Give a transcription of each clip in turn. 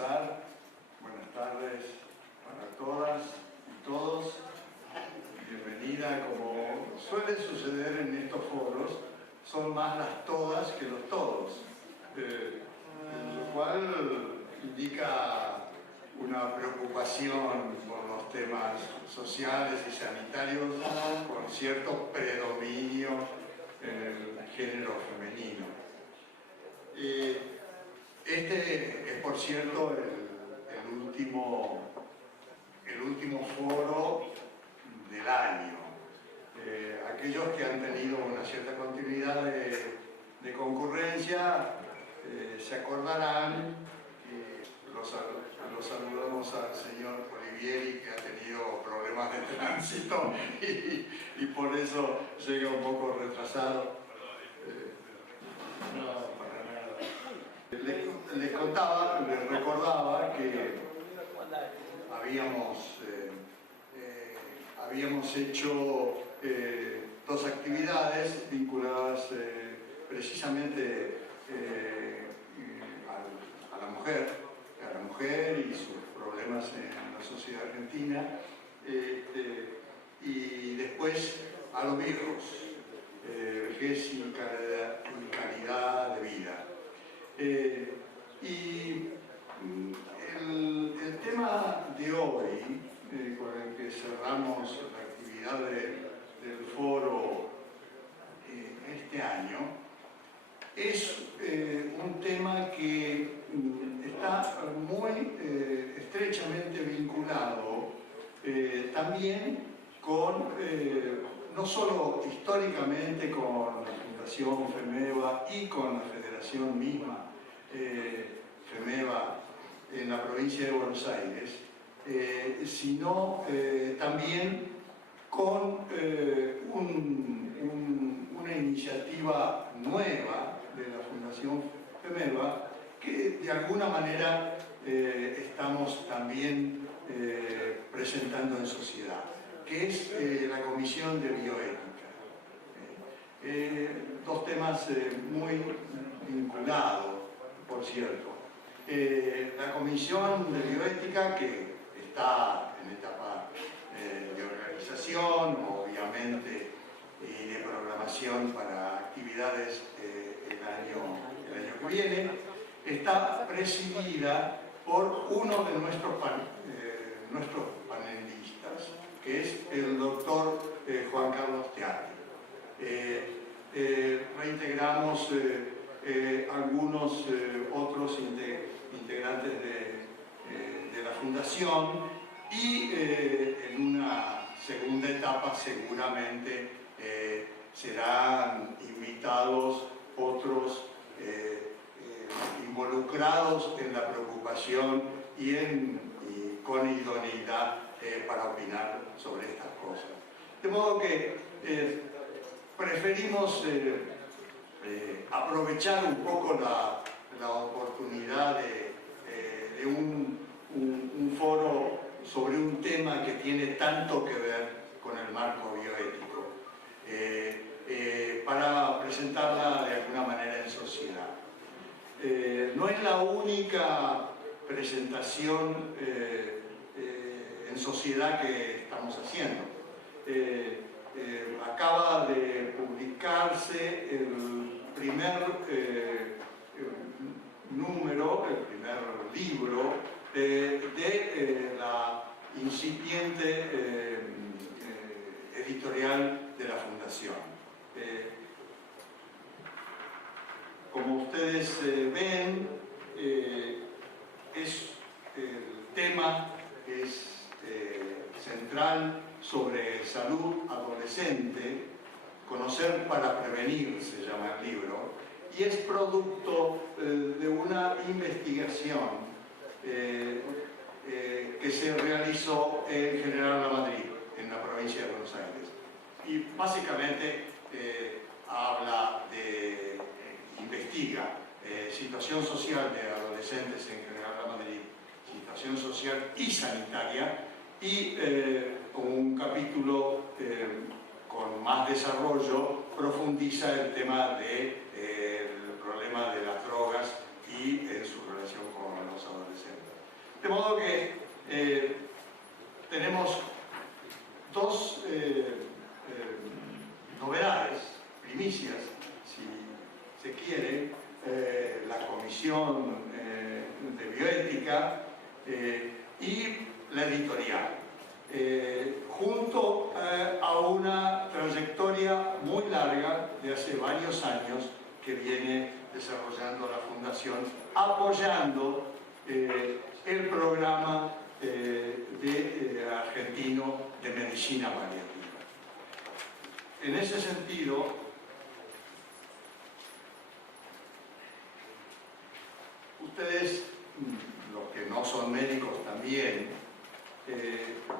comenzar. Buenas tardes para todas y todos. Bienvenida. Como suele suceder en estos foros, son más las todas que los todos, lo cual indica una preocupación por los temas sociales y sanitarios con cierto predominio en el género femenino. Este es, por cierto, el último foro del año. Aquellos que han tenido una cierta continuidad de concurrencia se acordarán que los saludamos al señor Olivieri, que ha tenido problemas de tránsito y por eso llega un poco retrasado. No, para nada. Les recordaba que habíamos hecho dos actividades vinculadas precisamente a la mujer y sus problemas en la sociedad argentina, y después a los viejos, vejez y calidad de vida. Y el tema de hoy, con el que cerramos la actividad del foro este año, es un tema que está muy estrechamente vinculado también con, no solo históricamente con la Fundación FEMEVA y con la Federación misma, FEMEVA, en la provincia de Buenos Aires, sino también con una iniciativa nueva de la Fundación FEMEVA que de alguna manera estamos también presentando en sociedad, que es la Comisión de Bioética. Dos temas muy vinculados, por cierto. La Comisión de Bioética, que está en etapa de organización, obviamente, y de programación para actividades el año que viene, está presidida por uno de nuestros panelistas, que es el doctor Juan Carlos Teati. Reintegramos algunos otros integrantes de la Fundación y en una segunda etapa seguramente serán invitados otros involucrados en la preocupación y con idoneidad para opinar sobre estas cosas. De modo que preferimos aprovechar un poco la oportunidad de un foro sobre un tema que tiene tanto que ver con el marco bioético, para presentarla de alguna manera en sociedad. No es la única presentación en sociedad que estamos haciendo. Acaba de publicarse el primer número, el primer libro de la incipiente editorial de la Fundación. Como ustedes ven, es el tema es central sobre salud adolescente, conocer para prevenir, se llama el libro, y es producto de una investigación que se realizó en General La Madrid, en la provincia de Buenos Aires. Y básicamente investiga situación social de adolescentes en General La Madrid, situación social y sanitaria, y un capítulo con más desarrollo profundiza el tema del problema de las drogas y en su relación con los adolescentes. De modo que tenemos dos novedades, primicias, si se quiere, la Comisión de Bioética y la editorial, junto a una trayectoria muy larga de hace varios años que viene desarrollando la Fundación, apoyando el programa argentino de medicina paliativa. En ese sentido, ustedes, los que no son médicos también,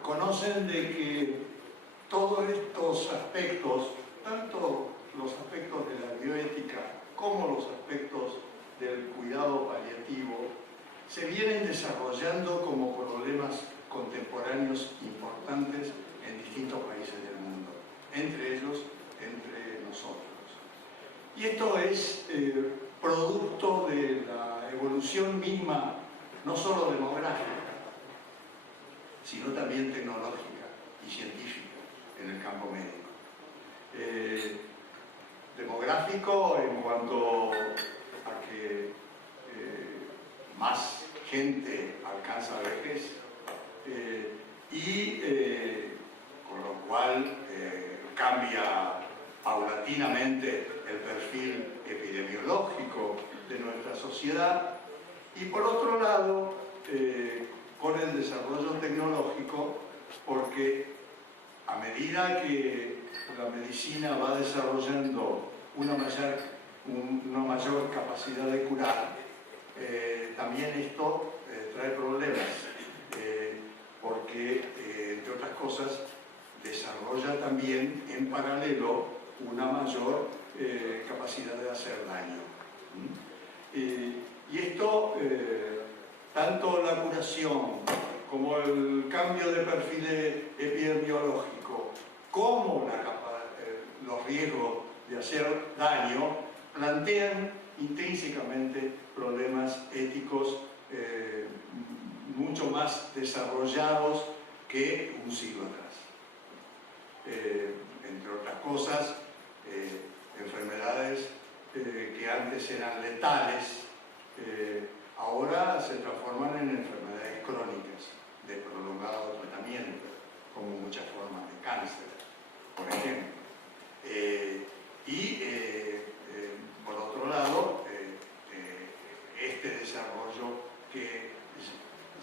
conocen de que todos estos aspectos, tanto los aspectos de la bioética como los aspectos del cuidado paliativo, se vienen desarrollando como problemas contemporáneos importantes en distintos países del mundo, entre ellos, entre nosotros. Y esto es producto de la evolución misma, no solo demográfica, sino también tecnológica y científica en el campo médico. Demográfico en cuanto a que más gente alcanza la vejez y con lo cual cambia paulatinamente el perfil epidemiológico de nuestra sociedad, y por otro lado con el desarrollo tecnológico, porque a medida que la medicina va desarrollando una mayor capacidad de curar, también esto trae problemas, porque, entre otras cosas, desarrolla también en paralelo una mayor capacidad de hacer daño. Y esto, tanto la curación como el cambio de perfil epidemiológico, como los riesgos de hacer daño, plantean intrínsecamente problemas éticos mucho más desarrollados que un siglo atrás. Entre otras cosas, enfermedades que antes eran letales, ahora se transforman en enfermedades crónicas de prolongado tratamiento, como muchas formas de cáncer, por ejemplo. Por otro lado, este desarrollo que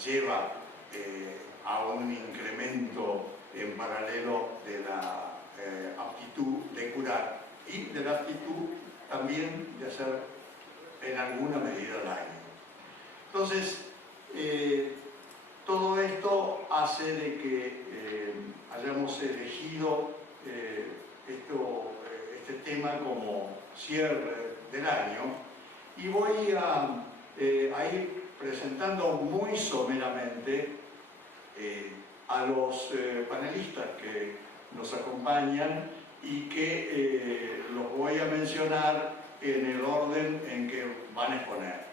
lleva a un incremento en paralelo de la aptitud de curar y de la aptitud también de hacer en alguna medida daño. Entonces, todo esto hace de que hayamos elegido este tema como cierre del año, y voy a ir presentando muy someramente a los panelistas que nos acompañan y que los voy a mencionar en el orden en que van a exponer.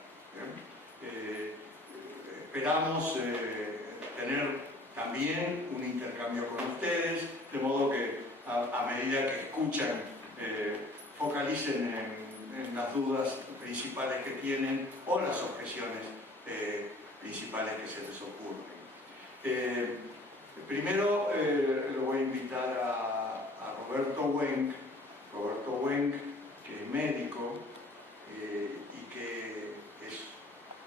Esperamos tener también un intercambio con ustedes, de modo que a medida que escuchan, focalicen en las dudas principales que tienen o las objeciones principales que se les ocurren. Primero lo voy a invitar a Roberto Wenck, que es médico y que es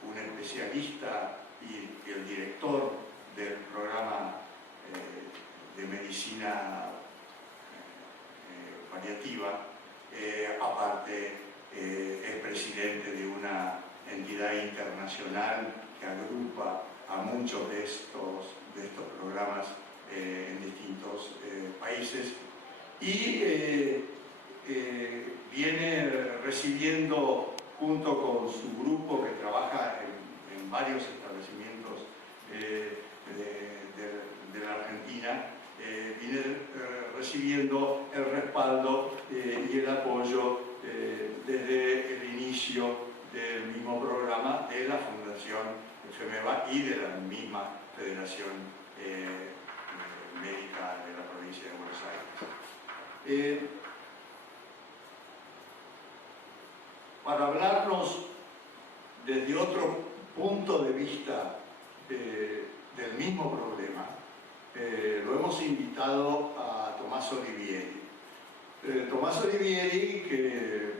un especialista y el director del programa de medicina paliativa. Aparte, es presidente de una entidad internacional que agrupa a muchos de estos programas en distintos países, y viene recibiendo, junto con su grupo que trabaja en varios establecimientos de la Argentina, viene recibiendo el respaldo y el apoyo desde el inicio del mismo programa de la Fundación Fundación FEMEVA y de la misma Federación Médica de la provincia de Buenos Aires. Para hablarnos desde otro punto de vista del mismo problema, lo hemos invitado a Tomás Olivieri. Tomás Olivieri, que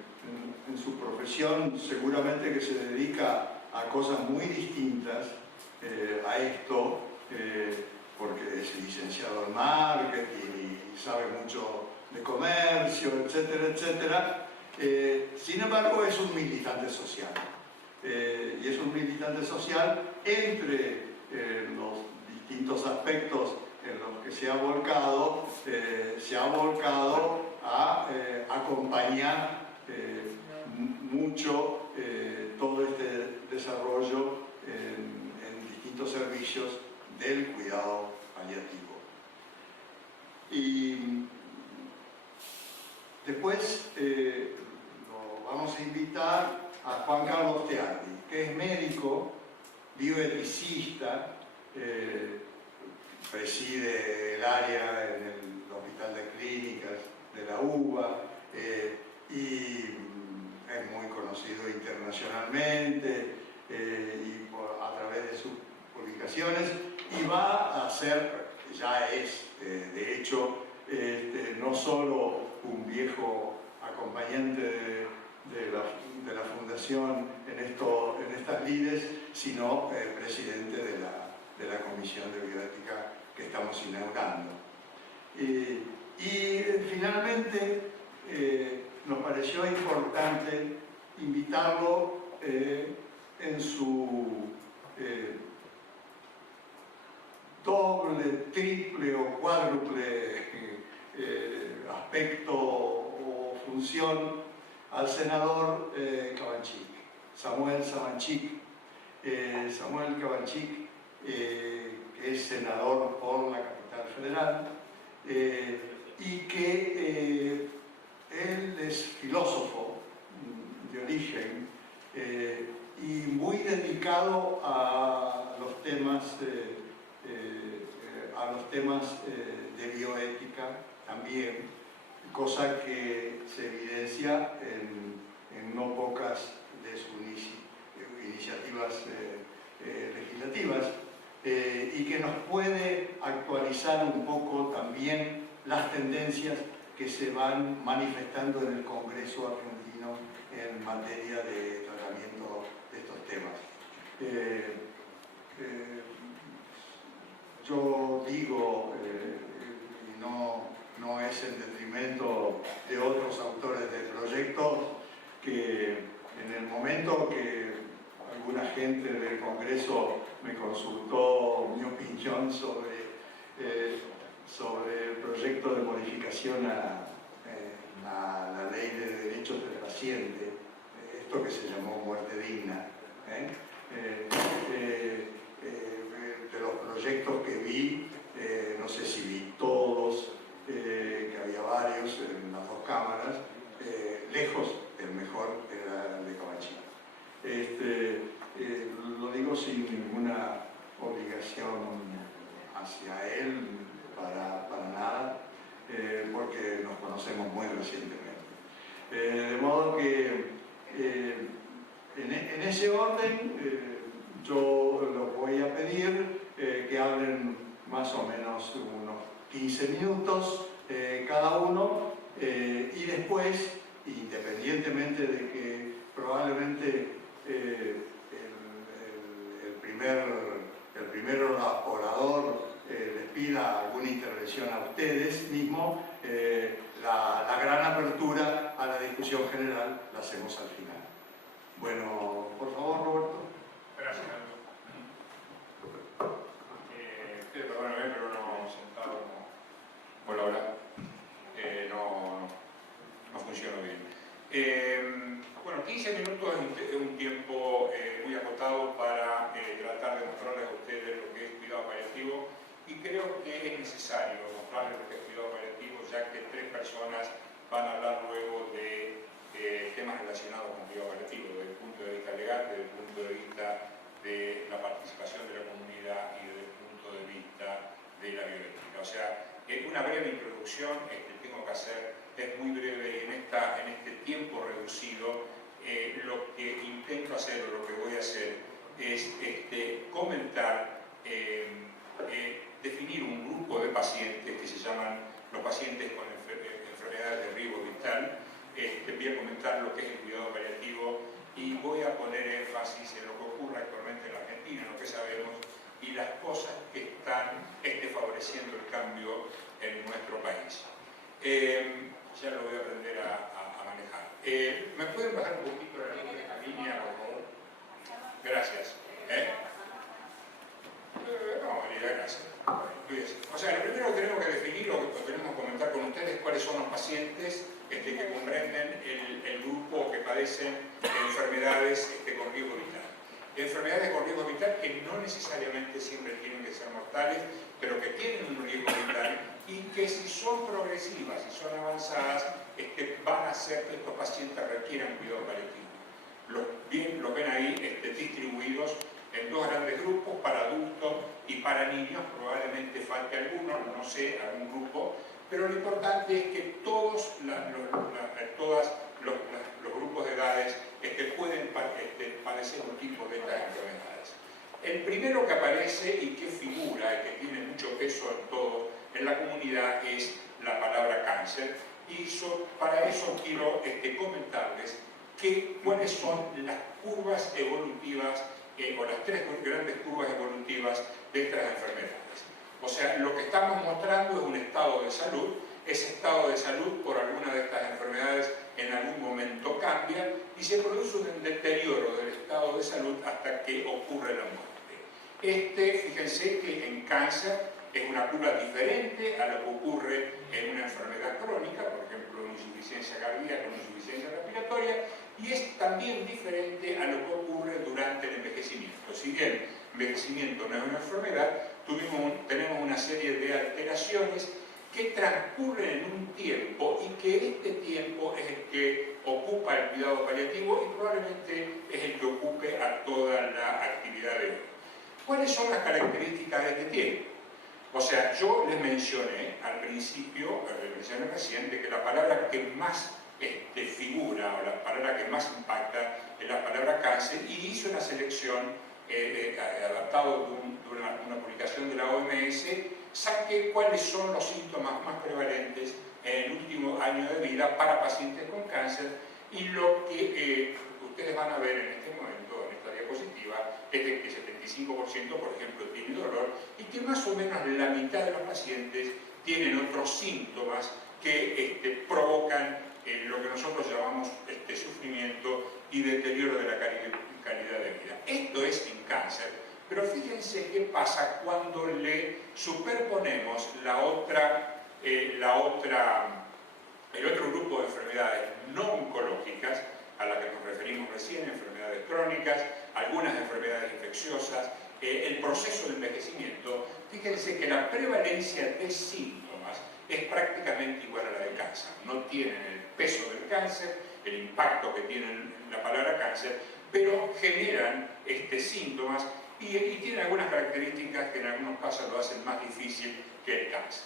en su profesión seguramente que se dedica a cosas muy distintas a esto, porque es licenciado en marketing y sabe mucho de comercio, etcétera, etcétera. Sin embargo, es un militante social. Y es un militante social entre los distintos aspectos en los que se ha volcado a acompañar mucho todo este desarrollo en distintos servicios del cuidado paliativo. Y después lo vamos a invitar a Juan Carlos Tealdi, que es médico, bioeticista, preside el área en el Hospital de Clínicas de la UBA y es muy conocido internacionalmente y a través de sus publicaciones, y va a ser, ya es de hecho, no solo un viejo acompañante de la Fundación en estas lides, sino presidente de la Comisión de Bioética que estamos inaugurando. Y finalmente nos pareció importante invitarlo en su doble, triple o cuádruple aspecto o función al senador Cabanchik, Samuel Sabanchik. Samuel Cabanchik, que es senador por la Capital Federal, y que él es filósofo de origen y muy dedicado a los temas de bioética también, cosa que se evidencia en no pocas de sus iniciativas legislativas, y que nos puede actualizar un poco también las tendencias que se van manifestando en el Congreso argentino en materia de tratamiento de estos temas. Yo digo, y no es en detrimento de otros autores del proyecto, que en el momento que alguna gente del Congreso me consultó mi opinión sobre el proyecto de modificación a la Ley de Derechos del Paciente, esto que se llamó muerte digna, de los proyectos que vi, no sé si vi todos, que había varios en las dos cámaras, lejos el mejor era el de Cabanchik. Lo digo sin ninguna obligación hacia él, para nada, porque nos conocemos muy recientemente. De modo que en ese orden yo los voy a pedir que hablen más o menos unos 15 minutos cada uno, y después, independientemente de que probablemente el primer orador les pida alguna intervención a ustedes mismos, la gran apertura a la discusión general la hacemos al final. Bueno, por favor, Roberto. Gracias. Perdóname, pero no sentado por ahora no funciona bien. Bueno, 15 minutos es un tiempo muy acotado para tratar de mostrarles a ustedes lo que es cuidado paliativo, y creo que es necesario mostrarles lo que es cuidado paliativo, ya que 3 personas van a hablar luego de temas relacionados con cuidado paliativo, desde el punto de vista legal, desde el punto de vista de la participación de la comunidad y desde el punto de vista de la bioética. O sea, una breve introducción tengo que hacer, es muy breve, y en este tiempo reducido lo que intento hacer o lo que voy a hacer es comentar, definir un grupo de pacientes que se llaman los pacientes con enfermedades de riesgo vital. Voy a comentar lo que es el cuidado paliativo y voy a poner énfasis en lo que ocurre actualmente en la Argentina, en lo que sabemos y las cosas que están favoreciendo el cambio en nuestro país. Ya lo voy a aprender a manejar. ¿Me pueden bajar un poquito la línea, por favor? Gracias. No, María, gracias. O sea, lo primero que tenemos que definir o que tenemos que comentar con ustedes cuáles son los pacientes que comprenden el grupo que padecen enfermedades con riesgo vital. Enfermedades con riesgo vital que no necesariamente siempre tienen que ser mortales, pero que tienen un riesgo vital y que si son progresivas, si son avanzadas, van a hacer que estos pacientes requieran cuidado paliativo. Los ven ahí distribuidos en dos grandes grupos, para adultos y para niños. Probablemente falte alguno, no sé, algún grupo, pero lo importante es que todos los grupos de edades pueden padecer un tipo de estas enfermedades. El primero que aparece y que figura y que tiene mucho peso en la comunidad es la palabra cáncer, y para eso quiero comentarles cuáles son las curvas evolutivas o las tres grandes curvas evolutivas de estas enfermedades. O sea, lo que estamos mostrando es un estado de salud. Ese estado de salud por alguna de estas enfermedades en algún momento cambia y se produce un deterioro del estado de salud hasta que ocurre la muerte. Fíjense que en cáncer es una curva diferente a lo que ocurre en una enfermedad crónica, por ejemplo, una insuficiencia cardíaca, una insuficiencia respiratoria, y es también diferente a lo que ocurre durante el envejecimiento. Si bien el envejecimiento no es una enfermedad, tenemos una serie de alteraciones que transcurren en un tiempo y que este tiempo es el que ocupa el cuidado paliativo y probablemente es el que ocupe a toda la actividad de hoy. ¿Cuáles son las características de este tiempo? O sea, yo les mencioné al principio, recién, de que la palabra que más figura o la palabra que más impacta es la palabra cáncer, y hice una selección adaptado de una publicación de la OMS. Saqué cuáles son los síntomas más prevalentes en el último año de vida para pacientes con cáncer, y lo que ustedes van a ver en este momento, en esta diapositiva, es de que 75%, por ejemplo, tiene dolor, y que más o menos la mitad de los pacientes tienen otros síntomas que provocan lo que nosotros llamamos sufrimiento y deterioro de la calidad de vida. Esto es en cáncer, pero fíjense qué pasa cuando le superponemos el otro grupo de enfermedades no oncológicas a las que nos referimos recién, enfermedades crónicas, algunas enfermedades infecciosas, el proceso de envejecimiento. Fíjense que la prevalencia de síntomas es prácticamente igual a la de cáncer. No tienen el peso del cáncer, el impacto que tiene la palabra cáncer, pero generan síntomas y tienen algunas características que en algunos casos lo hacen más difícil que el cáncer.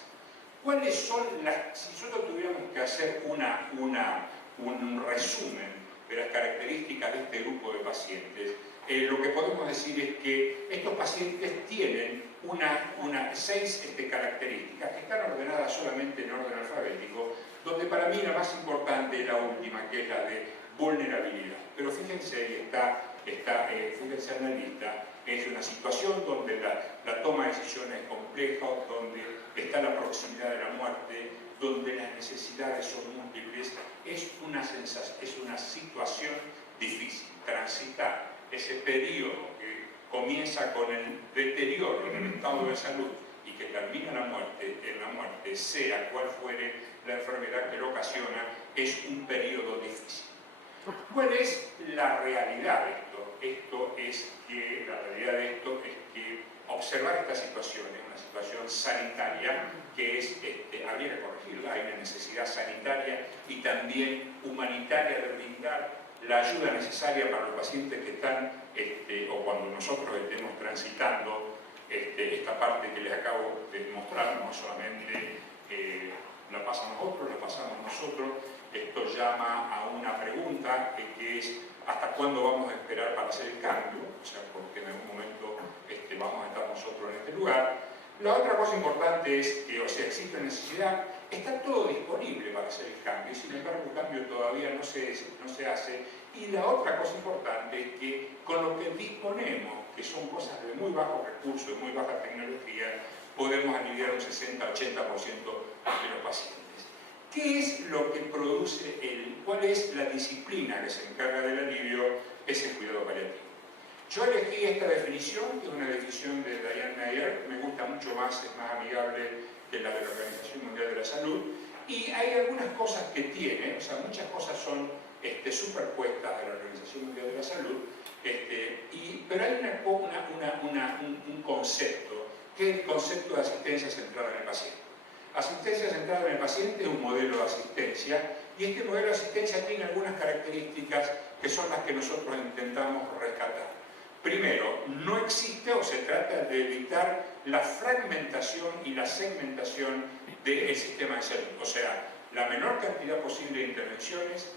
¿Cuáles son si nosotros tuviéramos que hacer un resumen de las características de este grupo de pacientes, lo que podemos decir es que estos pacientes tienen seis características que están ordenadas solamente en orden alfabético, donde para mí la más importante es la última, que es la de vulnerabilidad. Pero fíjense, ahí fíjense en la lista, es una situación donde la toma de decisiones es compleja, donde está la proximidad de la muerte, donde las necesidades son múltiples. Es una situación difícil. Transitar ese periodo que comienza con el deterioro del estado de salud y que termina en la muerte, sea cual fuere la enfermedad que lo ocasiona, es un periodo difícil. ¿Cuál es la realidad de esto? La realidad de esto es que observar esta situación es una situación sanitaria que habría que corregirla. Hay una necesidad sanitaria y también humanitaria de brindar la ayuda necesaria para los pacientes que están, o cuando nosotros estemos transitando esta parte que les acabo de mostrar, no solamente la pasan nosotros, la pasamos nosotros. Esto llama a una pregunta que es ¿hasta cuándo vamos a esperar para hacer el cambio? O sea, porque en algún momento vamos a estar nosotros en este lugar. La otra cosa importante es que, o sea, existe necesidad, está todo disponible para hacer el cambio, sin embargo el cambio todavía no se hace. Y la otra cosa importante es que con lo que disponemos, que son cosas de muy bajo recurso, de muy baja tecnología, podemos aliviar un 60-80% de los pacientes. ¿Qué es lo que produce cuál es la disciplina que se encarga del alivio? Es el cuidado paliativo. Yo elegí esta definición, que es una definición de Diane Meyer, me gusta mucho más, es más amigable que la de la Organización Mundial de la Salud, y hay algunas cosas que tiene, o sea, muchas cosas son superpuestas de la Organización Mundial de la Salud, pero hay un concepto, que es el concepto de asistencia centrada en el paciente. Asistencia centrada en el paciente es un modelo de asistencia, y este modelo de asistencia tiene algunas características que son las que nosotros intentamos rescatar. Primero, no existe o se trata de evitar la fragmentación y la segmentación del sistema de salud. O sea, la menor cantidad posible de intervenciones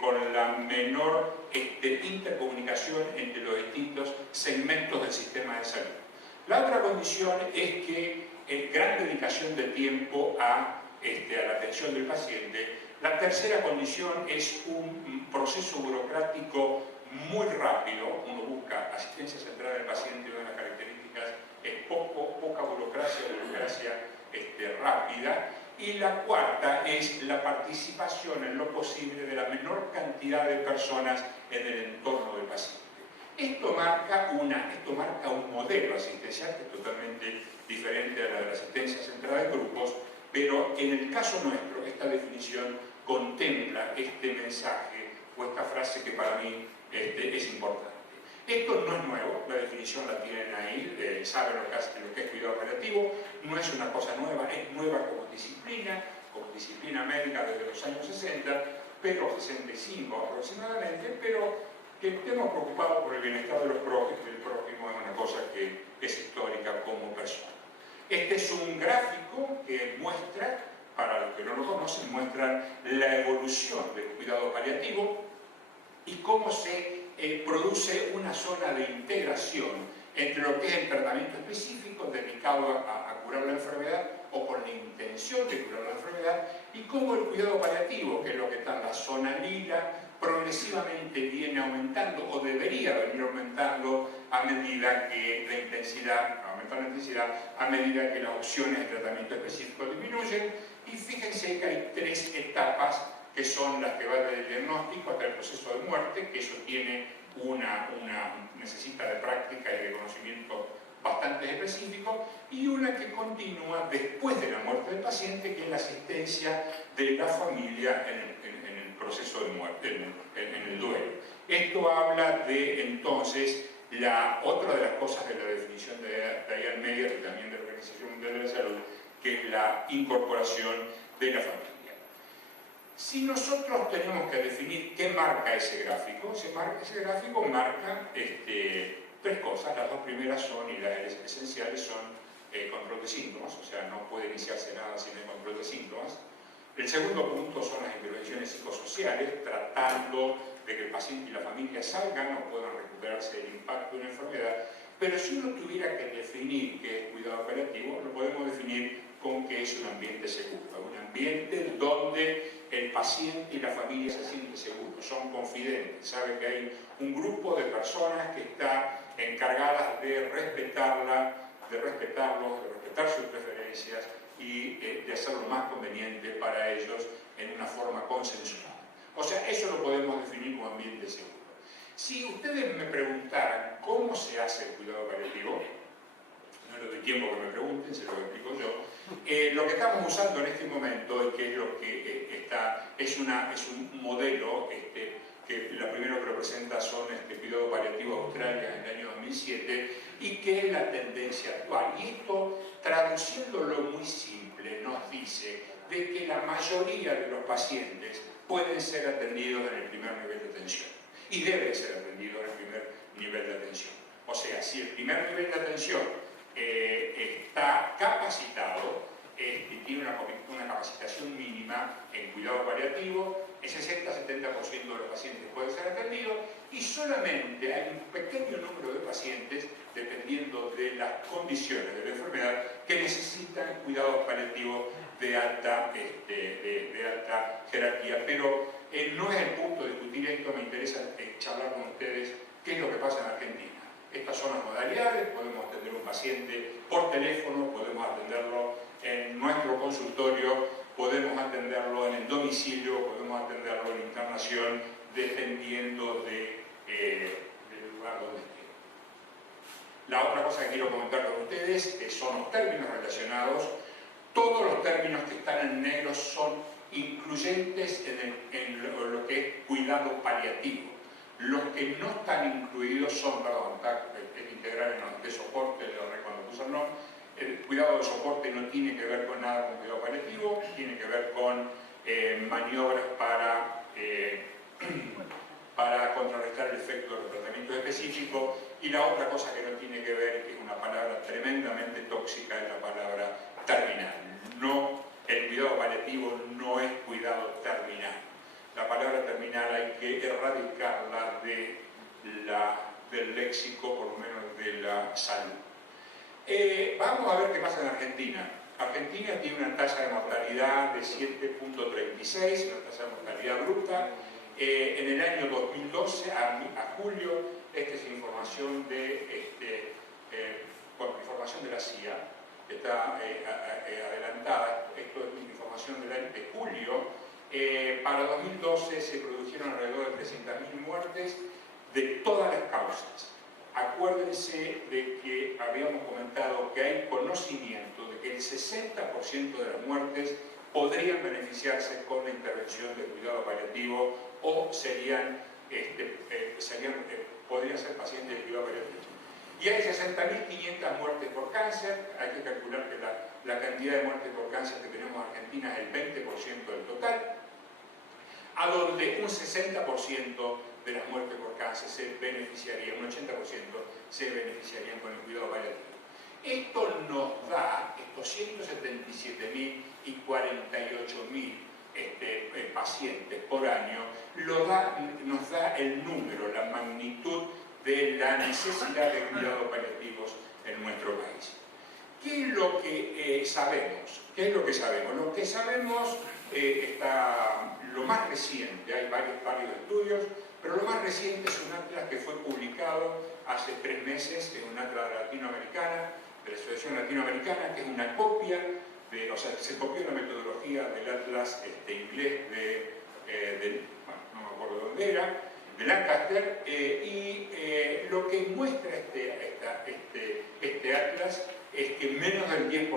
con la menor intercomunicación entre los distintos segmentos del sistema de salud. La otra condición es que gran dedicación de tiempo a la atención del paciente. La tercera condición es un proceso burocrático muy rápido. Uno busca asistencia centrada en el paciente, una de las características es poca burocracia rápida. Y la cuarta es la participación en lo posible de la menor cantidad de personas en el entorno del paciente. Esto marca un modelo asistencial que es totalmente diferente a la de la asistencia centrada en grupos, pero en el caso nuestro, esta definición contempla este mensaje o esta frase que para mí es importante. Esto no es nuevo, la definición la tienen ahí, saben lo que es cuidado paliativo, no es una cosa nueva, es nueva como disciplina médica desde los años 60, pero 65 aproximadamente, pero que estemos preocupados por el bienestar del prójimo es una cosa que es histórica como persona. Este es un gráfico que muestra, para los que no lo conocen, muestra la evolución del cuidado paliativo y cómo se produce una zona de integración entre lo que es el tratamiento específico dedicado a curar la enfermedad o con la intención de curar la enfermedad, y cómo el cuidado paliativo, que es lo que está en la zona lila, progresivamente viene aumentando o debería venir aumentando a medida que la intensidad a medida que las opciones de tratamiento específico disminuyen. Y fíjense que hay tres etapas que son las que van desde el diagnóstico hasta el proceso de muerte, que eso tiene necesita de práctica y de conocimiento bastante específico, y una que continúa después de la muerte del paciente, que es la asistencia de la familia en el proceso de muerte, en el duelo. Esto habla de, entonces, otra de las cosas de la definición de Diane Meyer y también de la Organización Mundial de la Salud, que es la incorporación de la familia. Si nosotros tenemos que definir qué marca ese gráfico, ese gráfico marca tres cosas. Las dos primeras son, y las esenciales son, control de síntomas, o sea, no puede iniciarse nada sin el control de síntomas. El segundo punto son las intervenciones psicosociales, tratando de que el paciente y la familia salgan o puedan recuperarse del impacto de una enfermedad. Pero si uno tuviera que definir qué es cuidado paliativo, lo podemos definir con que es un ambiente seguro, un ambiente donde el paciente y la familia se sienten seguros, son confidentes, saben que hay un grupo de personas que está encargadas de respetarlos, de respetar sus preferencias y de hacer lo más conveniente para ellos en una forma consensuada. O sea, eso lo podemos definir como ambiente seguro. Si ustedes me preguntaran cómo se hace el cuidado paliativo, no les doy tiempo que me pregunten, se lo explico yo. Lo que estamos usando en este momento, que es lo que es un modelo que lo primero que lo presenta son cuidado paliativo Australia en el año 2007, y que es la tendencia actual. Y esto, traduciéndolo muy simple, nos dice de que la mayoría de los pacientes pueden ser atendidos en el primer nivel de atención. y debe ser atendido en el primer nivel de atención. O sea, si el primer nivel de atención está capacitado, tiene una capacitación mínima en cuidado paliativo, el 60-70% de los pacientes pueden ser atendidos y solamente hay un pequeño número de pacientes, dependiendo de las condiciones de la enfermedad, que necesitan cuidados paliativos de alta jerarquía. Pero no es el punto de discutir esto, me interesa charlar con ustedes qué es lo que pasa en Argentina. Estas son las modalidades, podemos atender a un paciente por teléfono, podemos atenderlo en nuestro consultorio, podemos atenderlo en el domicilio, podemos atenderlo en internación, dependiendo del lugar donde esté. La otra cosa que quiero comentar con ustedes son los términos relacionados. Todos los términos que están en negro son incluyentes en lo que es cuidado paliativo. Los que no están incluidos son, el integral en los de soporte, cuando puse el nombre. El cuidado de soporte no tiene que ver con nada con cuidado paliativo, tiene que ver con maniobras para contrarrestar el efecto de los tratamientos específicos. Y la otra cosa que no tiene que ver, que es una palabra tremendamente tóxica, es la palabra terminal. No, el cuidado paliativo no es cuidado terminal. La palabra terminal hay que erradicarla del léxico, por lo menos de la salud. Vamos a ver qué pasa en Argentina. Argentina tiene una tasa de mortalidad de 7.36, una tasa de mortalidad bruta. En el año 2012, a julio, esta es información información de la CIA, está adelantada, esto es información del año de julio. Para 2012 se produjeron alrededor de 300.000 muertes de todas las causas. Acuérdense de que habíamos comentado que hay conocimiento de que el 60% de las muertes podrían beneficiarse con la intervención del cuidado paliativo o podrían ser pacientes de cuidado paliativo. Y hay 60.500 muertes por cáncer. Hay que calcular que la cantidad de muertes por cáncer que tenemos en Argentina es el 20% del total, a donde un 60% de las muertes por cáncer se beneficiarían, un 80% se beneficiarían con el cuidado paliativo. Esto nos da, estos 177.000 y 48.000 pacientes por año, nos da el número, la magnitud de la necesidad de cuidados paliativos en nuestro país. ¿Qué es lo que sabemos? ¿Qué es lo que sabemos? Lo que sabemos está lo más reciente, hay varios estudios, pero lo más reciente es un atlas que fue publicado hace 3 meses, es un atlas latinoamericana, de la Asociación Latinoamericana, que es una copia, se copió la metodología del atlas inglés no me acuerdo dónde era, de Lancaster, y lo que muestra este atlas es que menos del 10%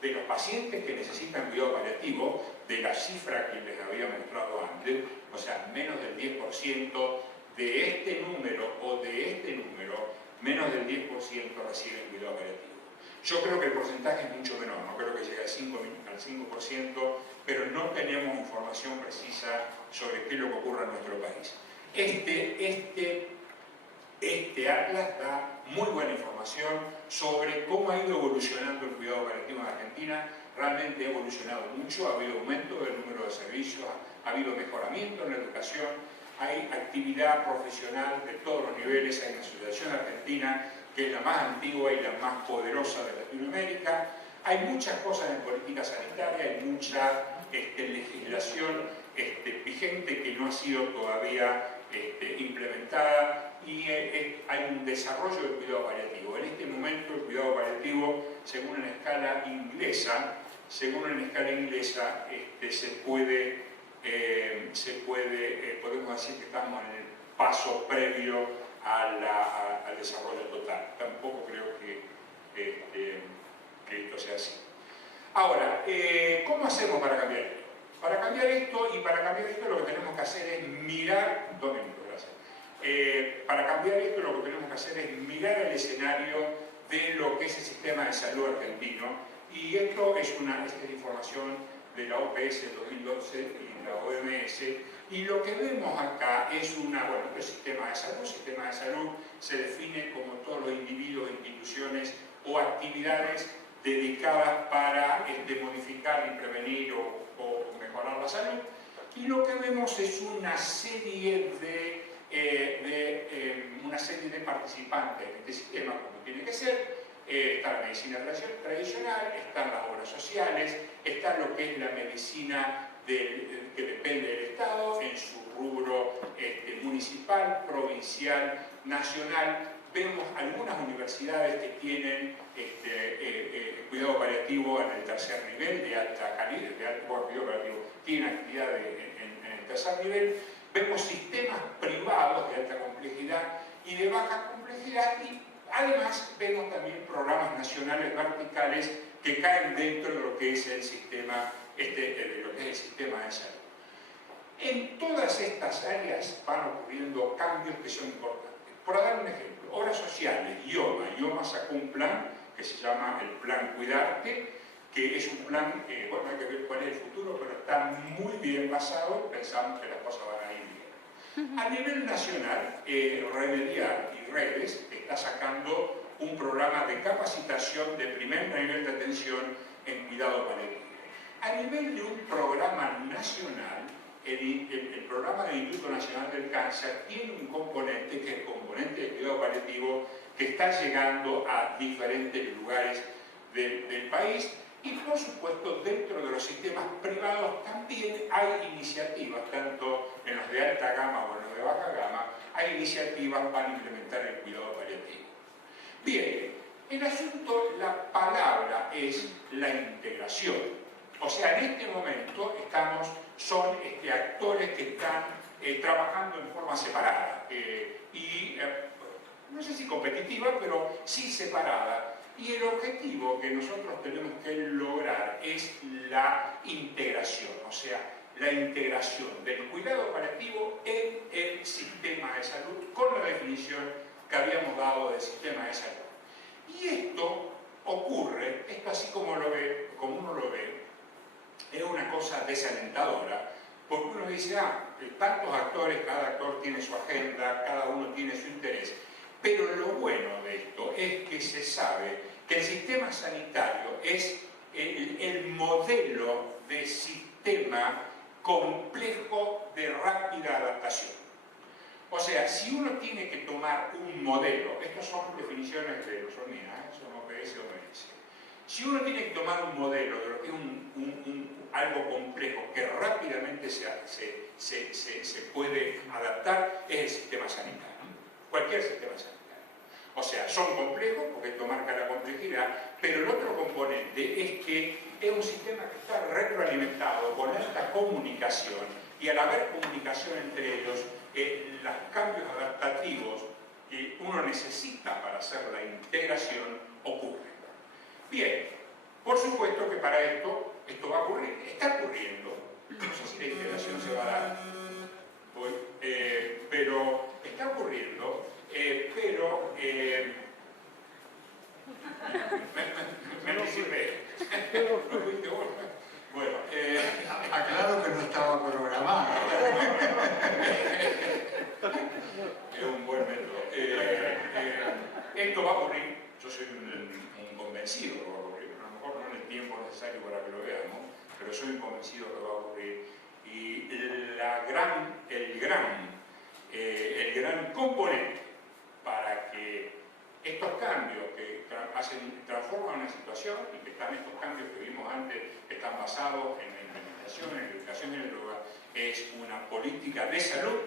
de los pacientes que necesitan cuidado paliativo, de la cifra que les había mostrado antes, o sea, menos del 10% de este número o de este número, menos del 10% reciben cuidado paliativo. Yo creo que el porcentaje es mucho menor, no creo que llegue al 5%, pero no tenemos información precisa sobre qué es lo que ocurre en nuestro país. Este atlas da muy buena información sobre cómo ha ido evolucionando el cuidado paliativo en Argentina. Realmente ha evolucionado mucho, ha habido aumento del número de servicios, ha habido mejoramiento en la educación, hay actividad profesional de todos los niveles, hay una asociación argentina que es la más antigua y la más poderosa de Latinoamérica. Hay muchas cosas en política sanitaria, hay mucha legislación vigente que no ha sido todavía implementada y hay un desarrollo del cuidado paliativo. En este momento el cuidado paliativo, según una escala inglesa, podemos decir que estamos en el paso previo al desarrollo total. Tampoco creo que esto sea así. Ahora, ¿cómo hacemos para cambiar esto? Para cambiar esto lo que tenemos que hacer es mirar, para cambiar esto lo que tenemos que hacer es mirar el escenario de lo que es el sistema de salud argentino, y esto es esta información de la OPS 2012, la OMS, y lo que vemos acá es el sistema de salud. El sistema de salud se define como todos los individuos, instituciones o actividades dedicadas para modificar y prevenir o mejorar la salud. Y lo que vemos es una serie de participantes en este sistema, como tiene que ser. Está la medicina tradicional, están las obras sociales, está lo que es la medicina que depende del Estado en su rubro municipal, provincial, nacional. Vemos algunas universidades que tienen cuidado paliativo en el tercer nivel, de alta calidad, cuidado paliativo, tienen actividad en el tercer nivel. Vemos sistemas privados de alta complejidad y de baja complejidad, y además vemos también programas nacionales verticales que caen dentro de lo que es el sistema, de salud. En todas estas áreas van ocurriendo cambios que son importantes. Por dar un ejemplo, obras sociales, IOMA sacó un plan que se llama el Plan Cuidarte, que es un plan, hay que ver cuál es el futuro, pero está muy bien basado, pensamos que las cosas van a ir bien. A nivel nacional, Remediar y Redes está sacando un programa de capacitación de primer nivel de atención en cuidado paliativo. A nivel de un programa nacional, el programa del Instituto Nacional del Cáncer tiene un componente que es el componente de cuidado paliativo, que está llegando a diferentes lugares del país. Y por supuesto, dentro de los sistemas privados también hay iniciativas, tanto en los de alta gama o en los de baja gama, hay iniciativas para implementar el cuidado paliativo. Bien, el asunto, la palabra es la integración. O sea, en este momento son actores que están trabajando en forma separada no sé si competitiva, pero sí separada. Y el objetivo que nosotros tenemos que lograr es la integración, o sea, la integración del cuidado paliativo en el sistema de salud, con la definición que habíamos dado del sistema de salud. Y esto ocurre, así como uno lo ve, es una cosa desalentadora, porque uno dice, tantos actores, cada actor tiene su agenda, cada uno tiene su interés. Pero lo bueno de esto es que se sabe que el sistema sanitario es el modelo de sistema complejo de rápida adaptación. O sea, si uno tiene que tomar un modelo, estas son definiciones de los mías, son OPS o OMS. Si uno tiene que tomar un modelo de lo que es algo complejo que rápidamente se puede adaptar, es el sistema sanitario. Cualquier sistema sanitario. O sea, son complejos porque esto marca la complejidad, pero el otro componente es que es un sistema que está retroalimentado con alta comunicación, y al haber comunicación entre ellos, los cambios adaptativos que uno necesita para hacer la integración ocurren. Bien, por supuesto que para esto va a ocurrir, está ocurriendo, no sé si la integración se va a dar, pero está ocurriendo, me anticipé. Bueno, aclaro que no estaba programado. Es un buen método. Esto va a ocurrir, yo soy un convencido que va a ocurrir, a lo mejor no en el tiempo necesario para que lo veamos, pero soy un convencido que va a ocurrir. Y el gran componente para que estos cambios que transforman una situación, y que estos cambios que vimos antes, están basados en la implementación, en la educación y en la droga, es una política de salud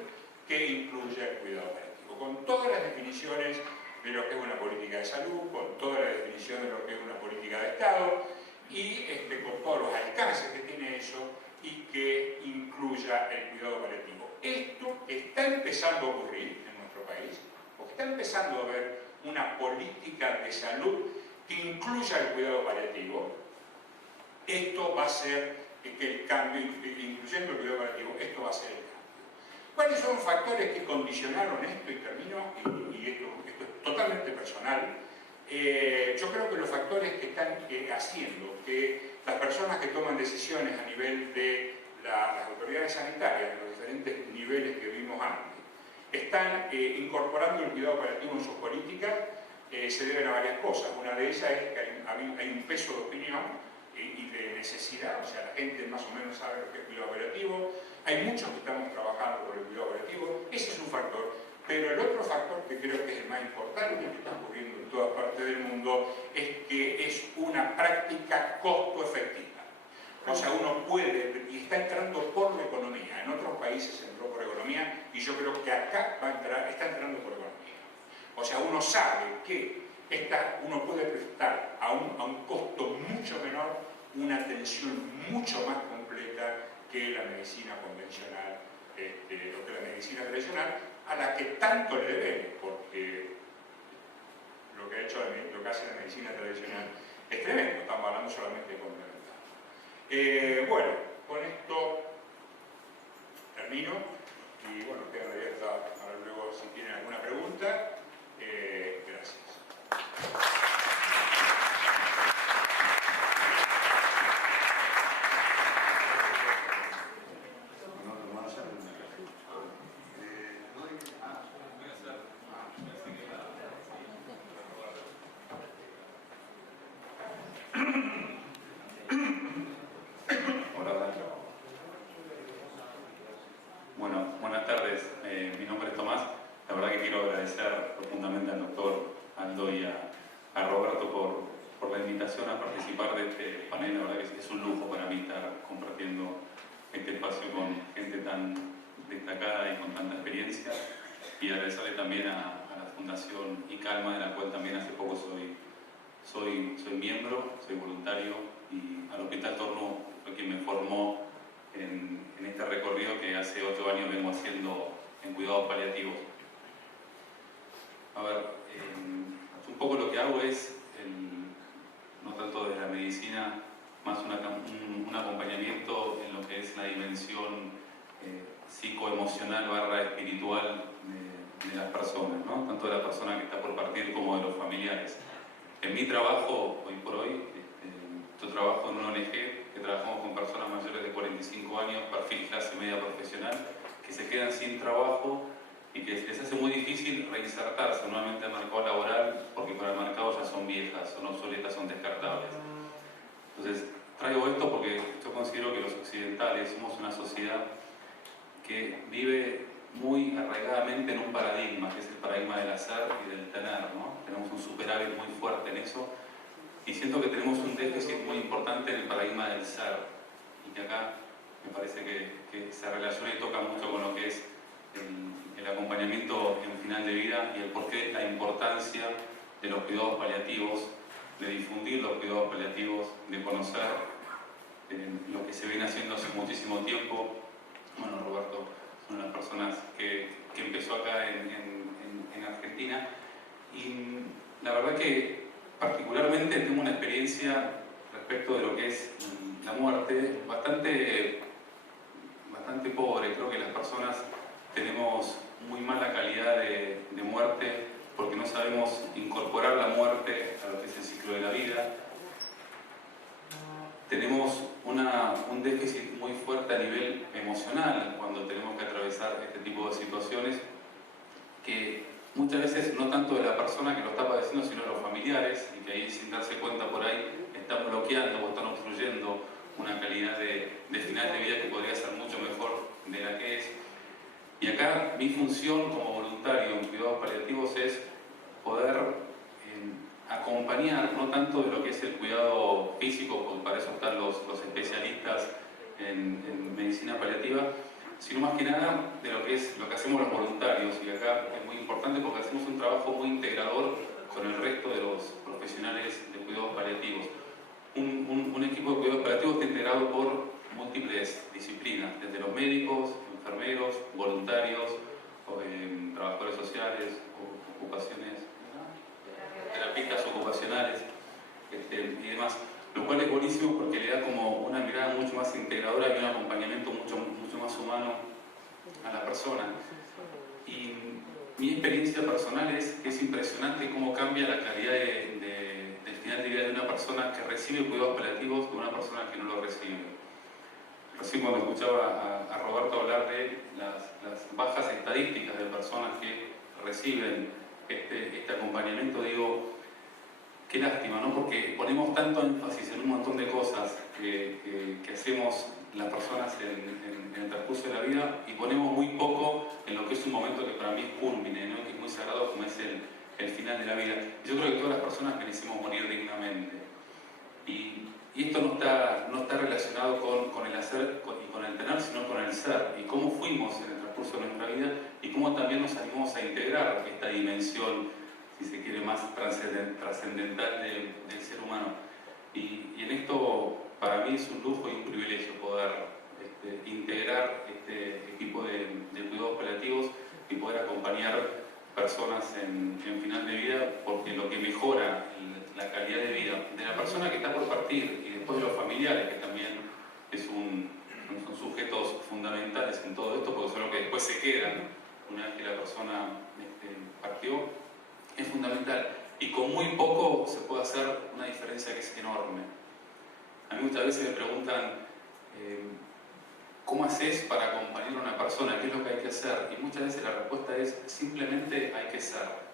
que incluye el cuidado paliativo, con todas las definiciones de lo que es una política de salud, con toda la definición de lo que es una política de Estado, y con todos los alcances que tiene eso, y que incluya el cuidado paliativo. Esto está empezando a ocurrir en nuestro país, porque está empezando a haber una política de salud que incluya el cuidado paliativo. Esto va a ser que el cambio, incluyendo el cuidado paliativo, esto va a ser el cambio. ¿Cuáles son factores que condicionaron esto? Y termino, y esto es totalmente personal. Yo creo que los factores que están haciendo que las personas que toman decisiones a nivel de las autoridades sanitarias de los diferentes niveles que vimos antes están incorporando el cuidado paliativo en sus políticas, se deben a varias cosas. Una de ellas es que hay un peso de opinión y de necesidad, o sea, la gente más o menos sabe lo que es cuidado paliativo. Hay muchos que estamos trabajando por el cuidado paliativo, ese es un factor. Pero el otro factor que creo que es el más importante, que está ocurriendo en todas partes del mundo, es que es una práctica costo efectiva. O sea, uno puede, y está entrando por la economía, en otros países entró por economía, y yo creo que acá está entrando por economía. O sea, uno sabe que uno puede prestar a un costo mucho menor una atención mucho más completa que la medicina convencional, o que la medicina tradicional, a la que tanto le debemos, porque lo que hace la medicina tradicional es tremendo, estamos hablando solamente de complementar. Bueno, con esto termino y bueno, quedan abiertas para luego si tienen alguna pregunta. Gracias. Buenas tardes, mi nombre es Tomás. La verdad que quiero agradecer profundamente al doctor Aldo y a Roberto por la invitación a participar de este panel. La verdad que es un lujo para mí estar compartiendo este espacio con gente tan destacada y con tanta experiencia. Y agradecerle también a la Fundación ICALMA, de la cual también hace poco soy miembro, soy voluntario, y al Hospital Torno, fue quien me formó en este recorrido que hace 8 años vengo haciendo en cuidados paliativos. A ver, un poco lo que hago es, no tanto desde la medicina, más un acompañamiento en lo que es la dimensión psicoemocional / espiritual de las personas, ¿no? Tanto de la persona que está por partir como de los familiares. En mi trabajo, hoy por hoy, yo trabajo en una ONG que trabajamos con personas mayores de 45 años, perfil clase media profesional, que se quedan sin trabajo y que les hace muy difícil reinsertarse nuevamente al mercado laboral porque para el mercado ya son viejas, son obsoletas, son descartables. Entonces, traigo esto porque yo considero que los occidentales somos una sociedad que vive muy arraigadamente en un paradigma, que es el paradigma del hacer y del tener, ¿no? Tenemos un superávit muy fuerte en eso. Y siento que tenemos un déficit muy importante en el paradigma del ser, y que acá me parece que se relaciona y toca mucho con lo que es el acompañamiento en final de vida y el porqué, la importancia de los cuidados paliativos, de difundir los cuidados paliativos, de conocer lo que se viene haciendo hace muchísimo tiempo. Bueno, Roberto es una de las personas que empezó acá en Argentina, y la verdad que particularmente tengo una experiencia respecto de lo que es la muerte bastante pobre. Creo que las personas tenemos muy mala calidad de muerte porque no sabemos incorporar la muerte a lo que es el ciclo de la vida. Tenemos un déficit muy fuerte a nivel emocional cuando tenemos que atravesar este tipo de situaciones, que muchas veces no tanto de la persona que lo está padeciendo, sino de los familiares, y que ahí sin darse cuenta por ahí están bloqueando o están obstruyendo una calidad de final de vida que podría ser mucho mejor de la que es. Y acá mi función como voluntario en cuidados paliativos es poder acompañar, no tanto de lo que es el cuidado físico, porque para eso están los especialistas en medicina paliativa, sino más que nada de lo que hacemos los voluntarios. Y acá es muy importante porque hacemos un trabajo muy integrador con el resto de los profesionales de cuidados paliativos. Un equipo de cuidados paliativos está integrado por múltiples disciplinas, desde los médicos, enfermeros, voluntarios, trabajadores sociales, ocupaciones, terapistas ocupacionales y demás, lo cual es buenísimo porque le da como una mirada mucho más integradora y un acompañamiento mucho más humano a la persona. Y mi experiencia personal es que es impresionante cómo cambia la calidad del final de vida de una persona que recibe cuidados paliativos de una persona que no lo recibe. Recién cuando escuchaba a Roberto hablar de las bajas estadísticas de personas que reciben este acompañamiento, digo, qué lástima, ¿no? Porque ponemos tanto énfasis en un montón de cosas que hacemos las personas en el transcurso de la vida y ponemos muy poco en lo que es un momento que para mí es cúlmine, ¿no? Que es muy sagrado, como es el final de la vida. Yo creo que todas las personas merecemos morir dignamente. Y esto no está relacionado con el hacer y con el tener, sino con el ser. Y cómo fuimos en el transcurso de nuestra vida y cómo también nos animamos a integrar esta dimensión, si se quiere, más trascendental del ser humano. Y en esto, para mí, es un lujo y un privilegio poder integrar este equipo de cuidados paliativos y poder acompañar personas en final de vida, porque lo que mejora la calidad de vida de la persona que está por partir y después de los familiares, que también son sujetos fundamentales en todo esto, porque son los que después se quedan una vez que la persona partió, es fundamental. Y con muy poco se puede hacer una diferencia que es enorme. A mí muchas veces me preguntan ¿cómo haces para acompañar a una persona? ¿Qué es lo que hay que hacer? Y muchas veces la respuesta es simplemente hay que ser.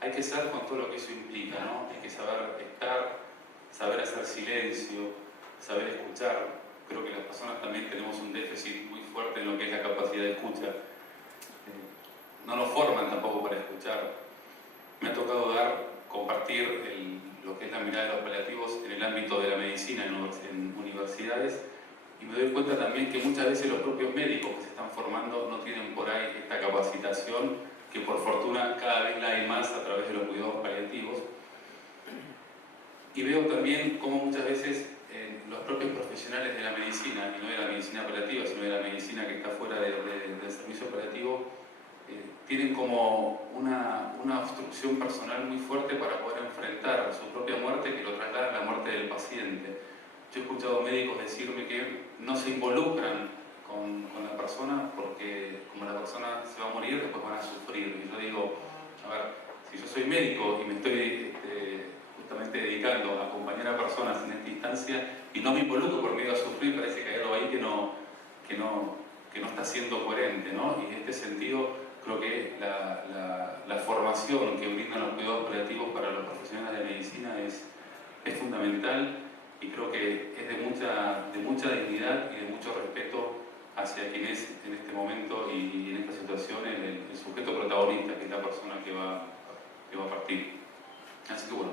Hay que ser con todo lo que eso implica, ¿no? Hay que saber estar, saber hacer silencio, saber escuchar. Creo que las personas también tenemos un déficit muy fuerte en lo que es la capacidad de escucha. No nos forman tampoco para escuchar. Me ha tocado compartir lo que es la mirada de los paliativos en el ámbito de la medicina en universidades, y me doy cuenta también que muchas veces los propios médicos que se están formando no tienen por ahí esta capacitación, que por fortuna cada vez la hay más a través de los cuidados paliativos. Y veo también cómo muchas veces los propios profesionales de la medicina, y no de la medicina paliativa, sino de la medicina que está fuera del servicio paliativo, tienen como una obstrucción personal muy fuerte para poder enfrentar su propia muerte, que lo traslada a la muerte del paciente. Yo he escuchado médicos decirme que no se involucran con la persona porque como la persona se va a morir, después van a sufrir. Y yo digo, a ver, si yo soy médico y me estoy justamente dedicando a acompañar a personas en esta instancia y no me involucro por miedo a sufrir, parece que hay algo ahí que no está siendo coherente, ¿no? Y en este sentido creo que la formación que brindan los cuidados paliativos para los profesionales de medicina es fundamental, y creo que es de mucha dignidad y de mucho respeto hacia quien es en este momento y en esta situación el sujeto protagonista, que es la persona que va a partir. Así que bueno,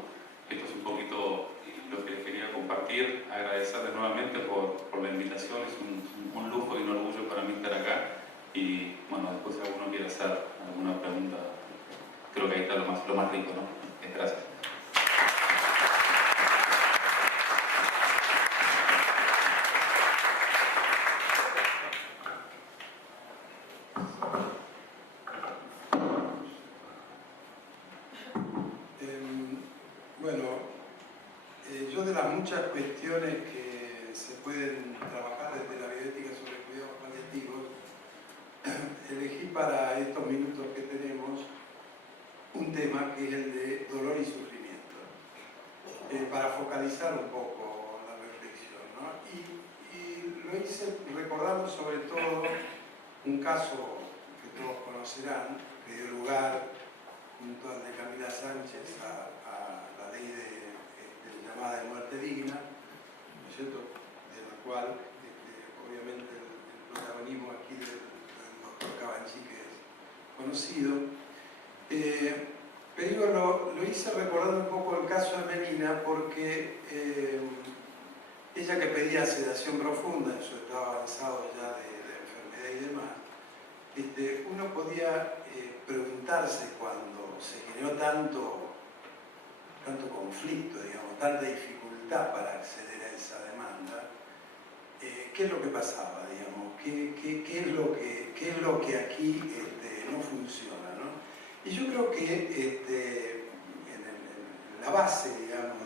esto es un poquito lo que les quería compartir. Agradecerles nuevamente por la invitación. Es un lujo y un orgullo para mí estar acá. Y bueno, después si alguno quiere hacer alguna pregunta, creo que ahí está lo más rico, ¿no? Gracias. Yo de las muchas cuestiones que se pueden trabajar desde la bioética sobre cuidados paliativos, elegí para estos minutos que tenemos un tema que es el de dolor y sufrimiento, para focalizar un poco la reflexión, ¿no? Y lo hice recordando sobre todo un caso que todos conocerán, que dio lugar junto al de Camila Sánchez a la ley de llamada de muerte digna, ¿no es cierto?, de la cual obviamente el protagonismo aquí del doctor Cabanchi, que es conocido. Pero lo hice recordando un poco el caso de Melina, porque ella, que pedía sedación profunda en su estado avanzado ya de enfermedad y demás, uno podía preguntarse, cuando se generó tanto conflicto, digamos, tanta dificultad para acceder a esa demanda, ¿qué es lo que pasaba, digamos? ¿Qué es lo que aquí no funciona, ¿no? Y yo creo que en la base, digamos,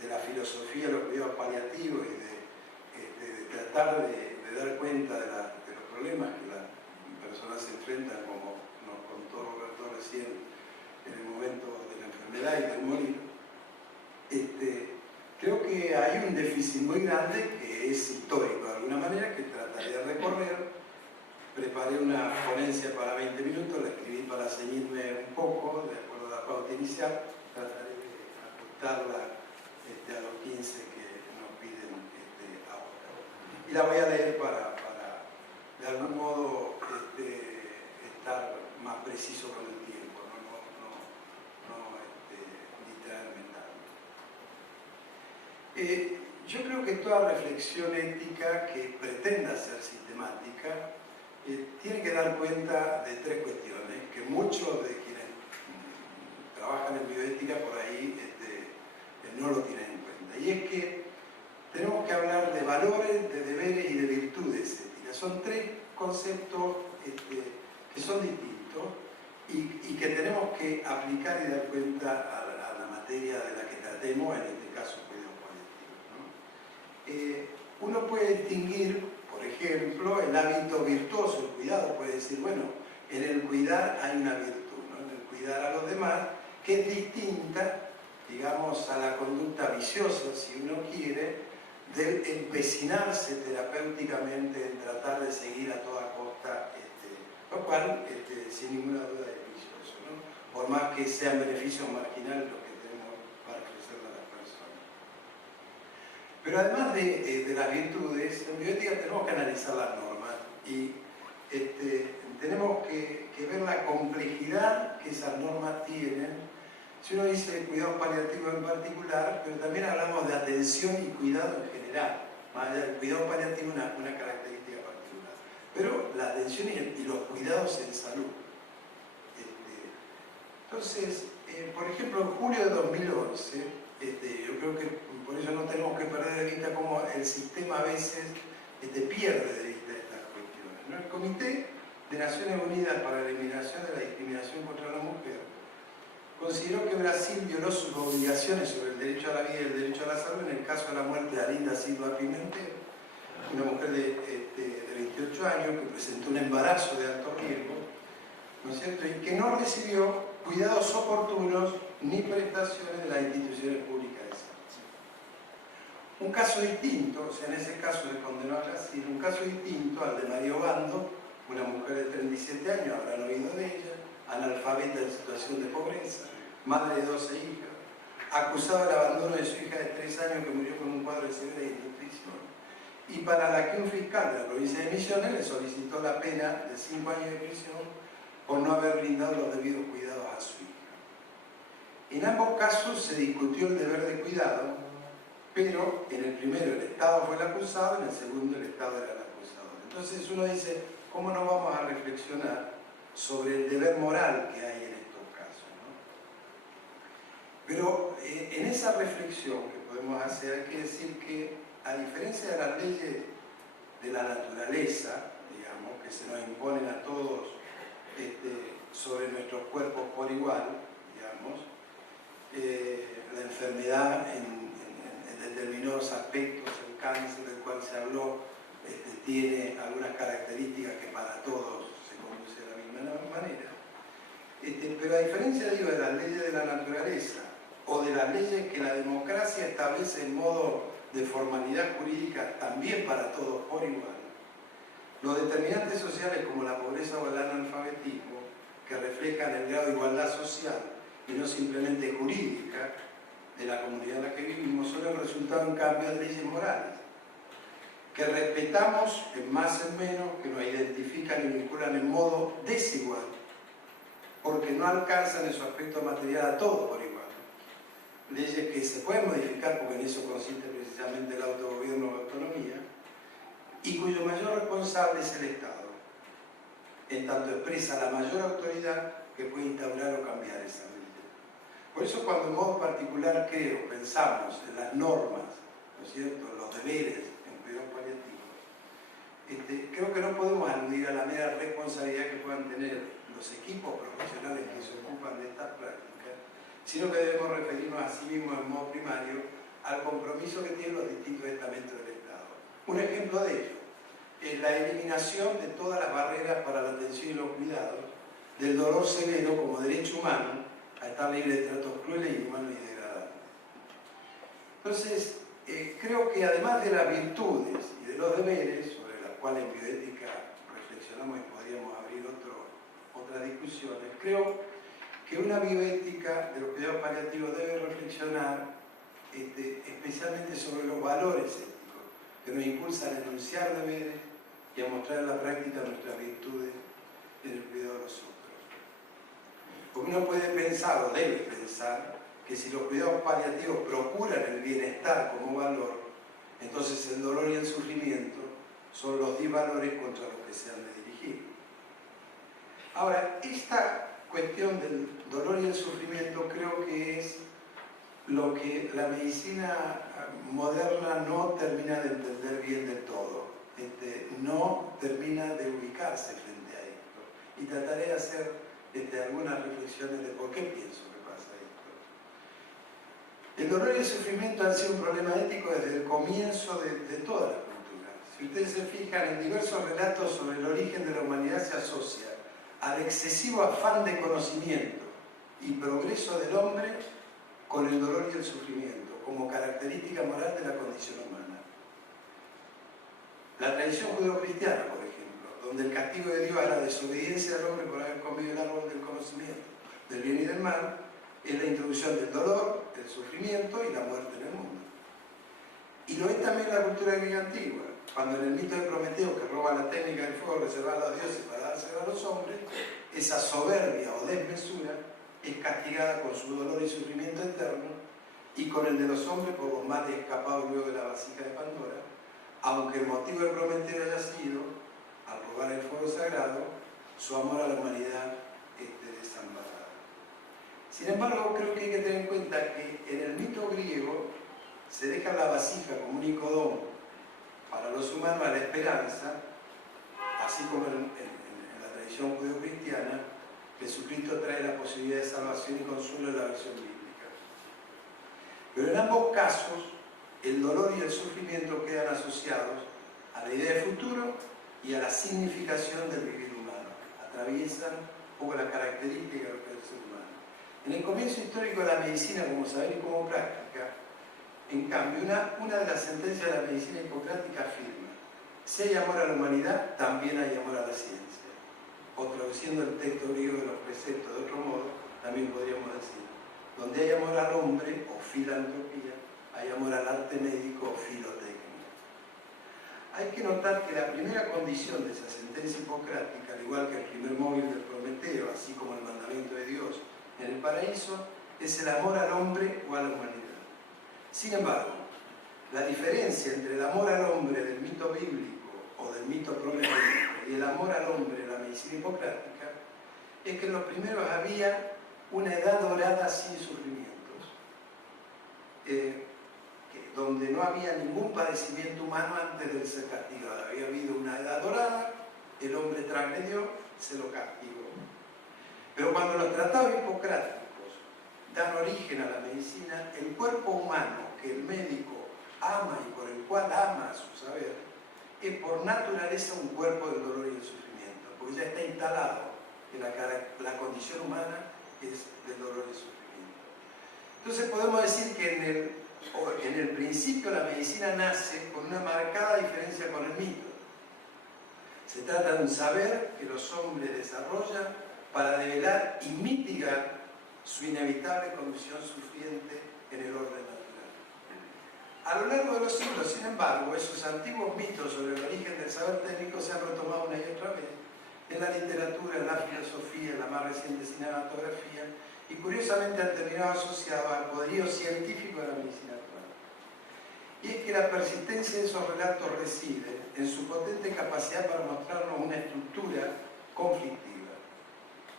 de la filosofía de los cuidados paliativos y de tratar de dar cuenta de los problemas que las personas se enfrentan, como nos contó Roberto recién, en el momento de la enfermedad y del morir, Creo que hay un déficit muy grande que es histórico de alguna manera, que trataré de recorrer. Preparé una ponencia para 20 minutos, la escribí para ceñirme un poco, de acuerdo a la pauta inicial. Trataré de ajustarla a los 15 que nos piden ahora. Y la voy a leer para de algún modo estar más preciso con el tiempo, no distraerme tanto. Yo creo que toda reflexión ética que pretenda ser sistemática tiene que dar cuenta de tres cuestiones que muchos de quienes trabajan en bioética por ahí no lo tienen en cuenta. Y es que tenemos que hablar de valores, de deberes y de virtudes éticas. Son tres conceptos que son distintos y que tenemos que aplicar y dar cuenta a la materia de la que tratemos, en este caso cuidados paliativos, ¿no? Uno puede distinguir, por ejemplo, el hábito virtuoso, el cuidado, puede decir, bueno, en el cuidar hay una virtud, ¿no? En el cuidar a los demás, que es distinta, digamos, a la conducta viciosa, si uno quiere, del empecinarse terapéuticamente en tratar de seguir a toda costa, lo cual, sin ninguna duda, es vicioso, ¿no? Por más que sean beneficios marginales los que tenemos para crecer a las personas. Pero además de las virtudes, en bioética tenemos que analizar las normas y tenemos que ver la complejidad que esas normas tienen. Si uno dice cuidados paliativos en particular, pero también hablamos de atención y cuidado en general, más allá del cuidado paliativo una característica particular. Pero la atención y los cuidados en salud. Entonces, por ejemplo, en julio de 2011, yo creo que por eso no tenemos que perder de vista cómo el sistema a veces pierde de vista estas cuestiones, ¿no? El Comité de Naciones Unidas para la Eliminación de la Discriminación contra la Mujer consideró que Brasil violó sus obligaciones sobre el derecho a la vida y el derecho a la salud en el caso de la muerte de Alinda Silva Pimentel, una mujer de 28 años que presentó un embarazo de alto riesgo, ¿no es cierto?, y que no recibió cuidados oportunos ni prestaciones de las instituciones públicas de salud. Un caso distinto, o sea, en ese caso se condenó a Brasil, un caso distinto al de María Obando, una mujer de 37 años, habrán oído de ella, analfabeta en situación de pobreza, madre de 12 hijas, acusada del abandono de su hija de 3 años que murió con un cuadro de severa desnutrición, y para la que un fiscal de la provincia de Misiones le solicitó la pena de 5 años de prisión por no haber brindado los debidos cuidados a su hija. En ambos casos se discutió el deber de cuidado, pero en el primero el Estado fue el acusado, en el segundo el Estado era el acusador. Entonces uno dice, ¿cómo no vamos a reflexionar sobre el deber moral que hay en estos casos, ¿no? Pero en esa reflexión que podemos hacer hay que decir que, a diferencia de las leyes de la naturaleza, digamos, que se nos imponen a todos sobre nuestros cuerpos por igual, digamos, la enfermedad en determinados aspectos, el cáncer del cual se habló, tiene algunas características que para todos se conduce de la misma manera. Pero a diferencia, digo, de las leyes de la naturaleza o de las leyes que la democracia establece en modo de formalidad jurídica también para todos por igual, los determinantes sociales como la pobreza o el analfabetismo, que reflejan el grado de igualdad social y no simplemente jurídica de la comunidad en la que vivimos, son el resultado en cambio de leyes morales, que respetamos en más en menos, que nos identifican y vinculan en modo desigual, porque no alcanzan en su aspecto material a todos por igual. Leyes que se pueden modificar, porque en eso consiste precisamente el autogobierno o autonomía, y cuyo mayor responsable es el Estado, en tanto expresa la mayor autoridad que puede instaurar o cambiar esa ley. Por eso cuando en modo particular pensamos en las normas, ¿no es cierto?, los deberes en cuidados paliativos, creo que no podemos aludir a la mera responsabilidad que puedan tener los equipos profesionales que se ocupan de estas prácticas, sino que debemos referirnos a sí mismos en modo primario al compromiso que tienen los distintos estamentos del Estado. Un ejemplo de ello es la eliminación de todas las barreras para la atención y los cuidados del dolor severo como derecho humano a estar libre de tratos crueles, inhumanos y degradantes. Entonces, creo que además de las virtudes y de los deberes, sobre las cuales en bioética reflexionamos y podríamos abrir otras discusiones, creo que una bioética de los cuidados paliativos debe reflexionar especialmente sobre los valores éticos que nos impulsan a enunciar deberes y a mostrar en la práctica nuestras virtudes en el cuidado de los otros. Porque uno puede pensar o debe pensar que si los cuidados paliativos procuran el bienestar como valor, entonces el dolor y el sufrimiento son los disvalores contra los que se han de dirigir. Ahora, esta cuestión del dolor y el sufrimiento creo que es lo que la medicina moderna no termina de entender bien del todo, no termina de ubicarse frente a esto. Y trataré de hacer algunas reflexiones de por qué pienso que pasa esto. El dolor y el sufrimiento han sido un problema ético desde el comienzo de toda la cultura. Si ustedes se fijan, en diversos relatos sobre el origen de la humanidad se asocia al excesivo afán de conocimiento y progreso del hombre con el dolor y el sufrimiento, como característica moral de la condición humana. La tradición judeocristiana, por ejemplo, donde el castigo de Dios a la desobediencia del hombre por haber comido el árbol del conocimiento del bien y del mal, es la introducción del dolor, del sufrimiento y la muerte en el mundo. Y lo es también la cultura griega antigua, cuando en el mito de Prometeo, que roba la técnica del fuego reservada a los dioses para dársela a los hombres, esa soberbia o desmesura es castigada con su dolor y sufrimiento eterno y con el de los hombres por los males escapados luego de la vasija de Pandora, aunque el motivo de Prometeo haya sido, al robar el fuego sagrado, su amor a la humanidad desamparada. Sin embargo, creo que hay que tener en cuenta que en el mito griego se deja la vasija como único don para los humanos a la esperanza, así como en la tradición judeocristiana, Jesucristo trae la posibilidad de salvación y consuelo en la versión bíblica. Pero en ambos casos, el dolor y el sufrimiento quedan asociados a la idea de futuro y a la significación del vivir humano. Atraviesan un poco las características de lo que es el ser humano. En el comienzo histórico de la medicina como saber y como práctica, en cambio, una de las sentencias de la medicina hipocrática afirma: si hay amor a la humanidad, también hay amor a la ciencia. O traduciendo el texto griego de los preceptos de otro modo, también podríamos decir: donde hay amor al hombre o filantropía, hay amor al arte médico o filotécnica. Hay que notar que la primera condición de esa sentencia hipocrática, al igual que el primer móvil del Prometeo, así como el mandamiento de Dios en el paraíso, es el amor al hombre o a la humanidad. Sin embargo, la diferencia entre el amor al hombre del mito bíblico o del mito prometeo y el amor al hombre de la medicina hipocrática es que en los primeros había una edad dorada sin sufrimientos, donde no había ningún padecimiento humano antes de ser castigado. Había habido una edad dorada, el hombre transgredió, se lo castigó. Pero cuando los tratados hipocráticos dan origen a la medicina, el cuerpo humano que el médico ama y por el cual ama su saber, es por naturaleza un cuerpo del dolor y del sufrimiento, porque ya está instalado que la condición humana es del dolor y del sufrimiento. Entonces podemos decir que en el principio la medicina nace con una marcada diferencia con el mito. Se trata de un saber que los hombres desarrollan para develar y mitigar su inevitable condición sufriente en el orden natural. A lo largo de los siglos, sin embargo, esos antiguos mitos sobre el origen del saber técnico se han retomado una y otra vez en la literatura, en la filosofía, en la más reciente cinematografía, y curiosamente han terminado asociados al poderío científico de la medicina actual. Y es que la persistencia de esos relatos reside en su potente capacidad para mostrarnos una estructura conflictiva,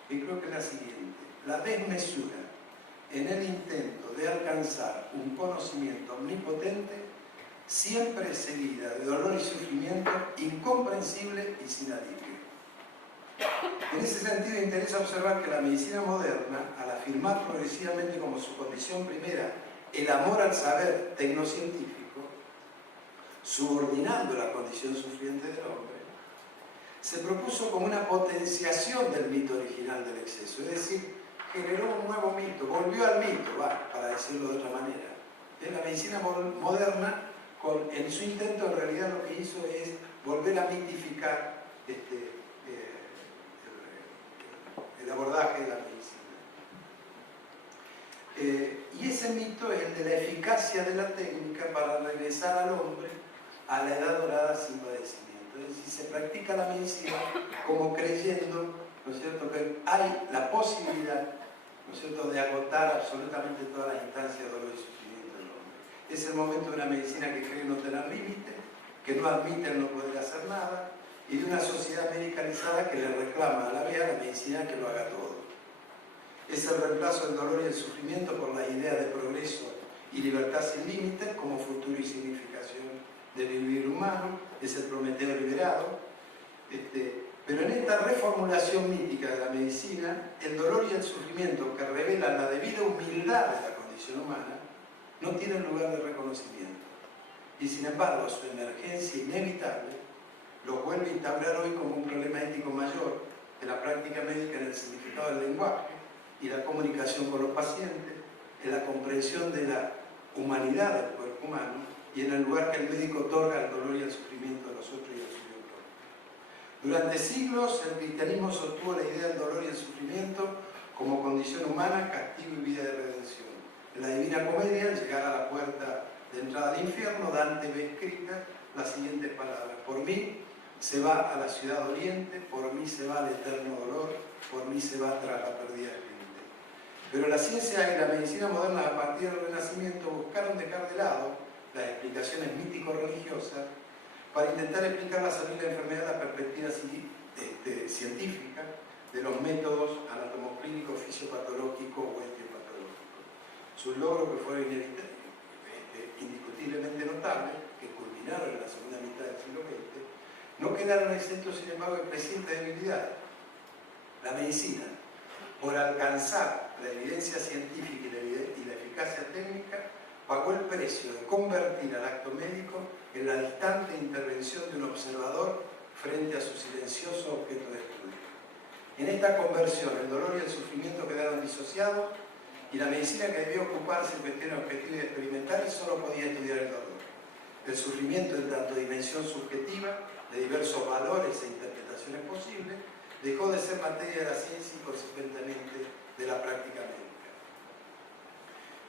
y creo que es la siguiente: la desmesura en el intento de alcanzar un conocimiento omnipotente siempre es seguida de dolor y sufrimiento incomprensible y sin alivio. En ese sentido interesa observar que la medicina moderna, al afirmar progresivamente como su condición primera el amor al saber tecnocientífico, subordinando la condición sufriente del hombre, se propuso como una potenciación del mito original del exceso, es decir, generó un nuevo mito, volvió al mito, para decirlo de otra manera, La medicina moderna, en su intento, en realidad lo que hizo es volver a mitificar el abordaje de la medicina. Y ese mito es el de la eficacia de la técnica para regresar al hombre a la edad dorada sin padecimiento. Es decir, se practica la medicina como creyendo, ¿no es cierto?, que hay la posibilidad, ¿no es cierto?, de agotar absolutamente todas las instancias de dolor y sufrimiento del hombre. Es el momento de una medicina que cree no tener límite, que no admite el no poder hacer nada, y de una sociedad medicalizada que le reclama a la vez a la medicina que lo haga todo. Es el reemplazo del dolor y el sufrimiento por la idea de progreso y libertad sin límites como futuro y significación del vivir humano. Es el Prometeo liberado. Pero en esta reformulación mítica de la medicina, el dolor y el sufrimiento que revelan la debida humildad de la condición humana no tienen lugar de reconocimiento. Y sin embargo, su emergencia inevitable los vuelve a instaurar hoy como un problema ético mayor de la práctica médica en el significado del lenguaje y la comunicación con los pacientes, en la comprensión de la humanidad del cuerpo humano y en el lugar que el médico otorga al dolor y al sufrimiento de los otros y al suyo propio. Durante siglos el cristianismo sostuvo la idea del dolor y el sufrimiento como condición humana, castigo y vida de redención. En la Divina Comedia, al llegar a la puerta de entrada al infierno, Dante ve escritas las siguientes palabras: por mí se va a la ciudad oriente, por mí se va al eterno dolor, por mí se va tras la perdida gente. Pero la ciencia y la medicina moderna a partir del Renacimiento buscaron dejar de lado las explicaciones mítico-religiosas para intentar explicar la salud y la enfermedad de la perspectiva científica de los métodos anatomoclínicos, fisiopatológicos o etiopatológicos. Sus logros, que fueron indiscutiblemente notables, que culminaron en la segunda mitad del siglo XX, no quedaron exentos, sin embargo, de creciente debilidad. La medicina, por alcanzar la evidencia científica y la eficacia técnica, pagó el precio de convertir al acto médico en la distante intervención de un observador frente a su silencioso objeto de estudio. En esta conversión, el dolor y el sufrimiento quedaron disociados y la medicina, que debió ocuparse de cuestiones objetivas y experimentales, solo podía estudiar el dolor. El sufrimiento, en tanto dimensión subjetiva, de diversos valores e interpretaciones posibles, dejó de ser materia de la ciencia y, consecuentemente, de la práctica médica.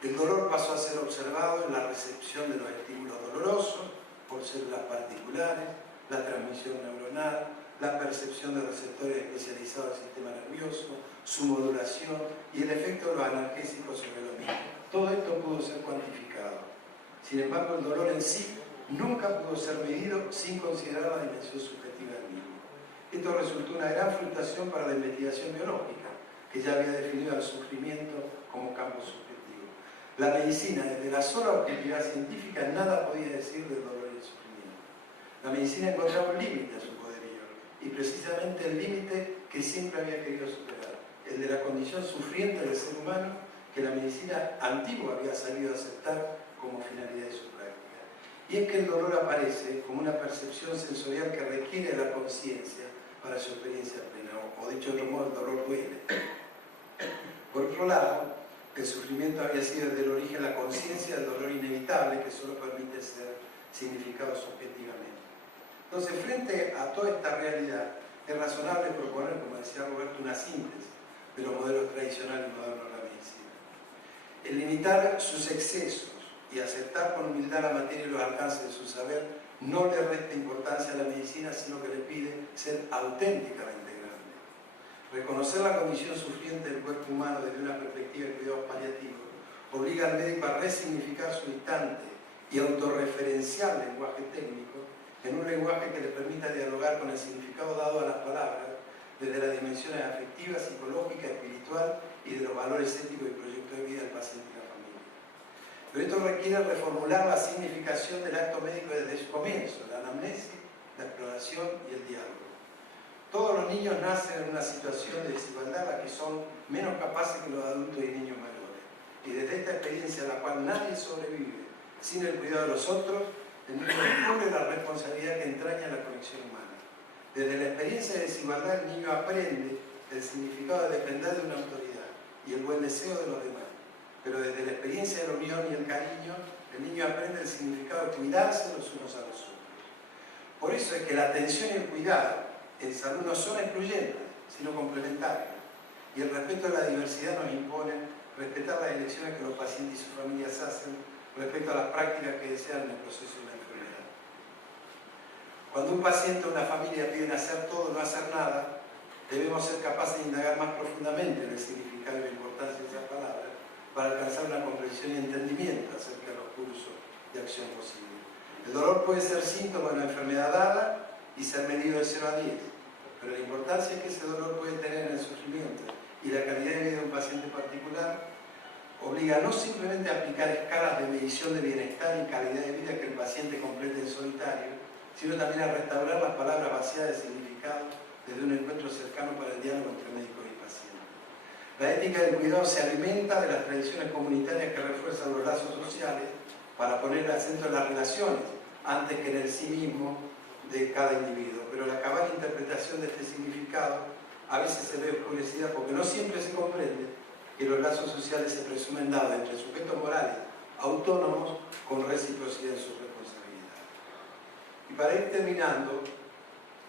El dolor pasó a ser observado en la recepción de los estímulos dolorosos por células particulares, la transmisión neuronal, la percepción de receptores especializados del sistema nervioso, su modulación y el efecto de los analgésicos sobre lo mismo. Todo esto pudo ser cuantificado. Sin embargo, el dolor en sí nunca pudo ser medido sin considerar la dimensión subjetiva del mismo. Esto resultó una gran frustración para la investigación biológica, que ya había definido el sufrimiento como campo subjetivo. La medicina, desde la sola objetividad científica, nada podía decir del dolor y el sufrimiento. La medicina encontraba un límite a su poderío, y precisamente el límite que siempre había querido superar, el de la condición sufriente del ser humano, que la medicina antigua había sabido aceptar como finalidad de su práctica. Y es que el dolor aparece como una percepción sensorial que requiere de la conciencia para su experiencia plena, o dicho de otro modo, el dolor duele. Por otro lado, el sufrimiento había sido desde el origen la conciencia del dolor inevitable, que solo permite ser significado subjetivamente. Entonces, frente a toda esta realidad, es razonable proponer, como decía Roberto, una síntesis de los modelos tradicionales y modernos de la medicina. El limitar sus excesos y aceptar con humildad la materia y los alcances de su saber no le resta importancia a la medicina, sino que le pide ser auténticamente grande. Reconocer la condición sufriente del cuerpo humano desde una perspectiva de cuidados paliativos obliga al médico a resignificar su instante y autorreferencial lenguaje técnico en un lenguaje que le permita dialogar con el significado dado a las palabras desde las dimensiones afectiva, psicológica, espiritual y de los valores éticos y proyectos de vida del paciente y la familia. Pero esto requiere reformular la significación del acto médico desde su comienzo, la anamnesis, la exploración y el diálogo. Todos los niños nacen en una situación de desigualdad a la que son menos capaces que los adultos y niños mayores. Y desde esta experiencia a la cual nadie sobrevive sin el cuidado de los otros, el niño descubre la responsabilidad que entraña la conexión humana. Desde la experiencia de desigualdad, el niño aprende el significado de depender de una autoridad y el buen deseo de los demás. Pero desde la experiencia experiencia de la unión y el cariño, el niño aprende el significado de cuidarse los unos a los otros. Por eso es que la atención y el cuidado en salud no son excluyentes, sino complementarios. Y el respeto a la diversidad nos impone respetar las elecciones que los pacientes y sus familias hacen respecto a las prácticas que desean en el proceso de la enfermedad. Cuando un paciente o una familia piden hacer todo o no hacer nada, debemos ser capaces de indagar más profundamente en el significado y la importancia de esas palabras para alcanzar una comprensión y entendimiento acerca de los cursos de acción posibles. El dolor puede ser síntoma de una enfermedad dada y ser medido de 0 a 10, pero la importancia que ese dolor puede tener en el sufrimiento y la calidad de vida de un paciente particular obliga no simplemente a aplicar escalas de medición de bienestar y calidad de vida que el paciente complete en solitario, sino también a restaurar las palabras vacías de significado desde un encuentro cercano para el diálogo entre médicos y pacientes. La ética del cuidado se alimenta de las tradiciones comunitarias que refuerzan los lazos sociales para poner el acento en las relaciones antes que en el sí mismo de cada individuo. Pero la cabal interpretación de este significado a veces se ve oscurecida porque no siempre se comprende que los lazos sociales se presumen dados entre sujetos morales autónomos con reciprocidad en sus responsabilidades. Y para ir terminando,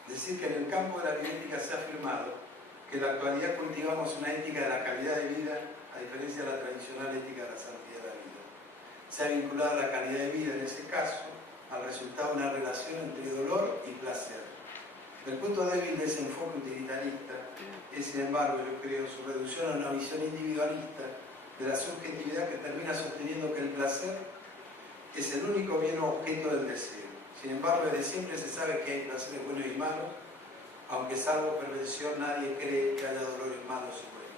decir que en el campo de la bioética se ha afirmado que en la actualidad cultivamos una ética de la calidad de vida a diferencia de la tradicional ética de la santidad de la vida. Se ha vinculado la calidad de vida, en ese caso, al resultado de una relación entre dolor y placer. El punto débil de ese enfoque utilitarista es, sin embargo, yo creo, su reducción a una visión individualista de la subjetividad que termina sosteniendo que el placer es el único bien o objeto del deseo. Sin embargo, desde siempre se sabe que hay placeres buenos y malos, aunque salvo perversión nadie cree que haya dolores malos y buenos.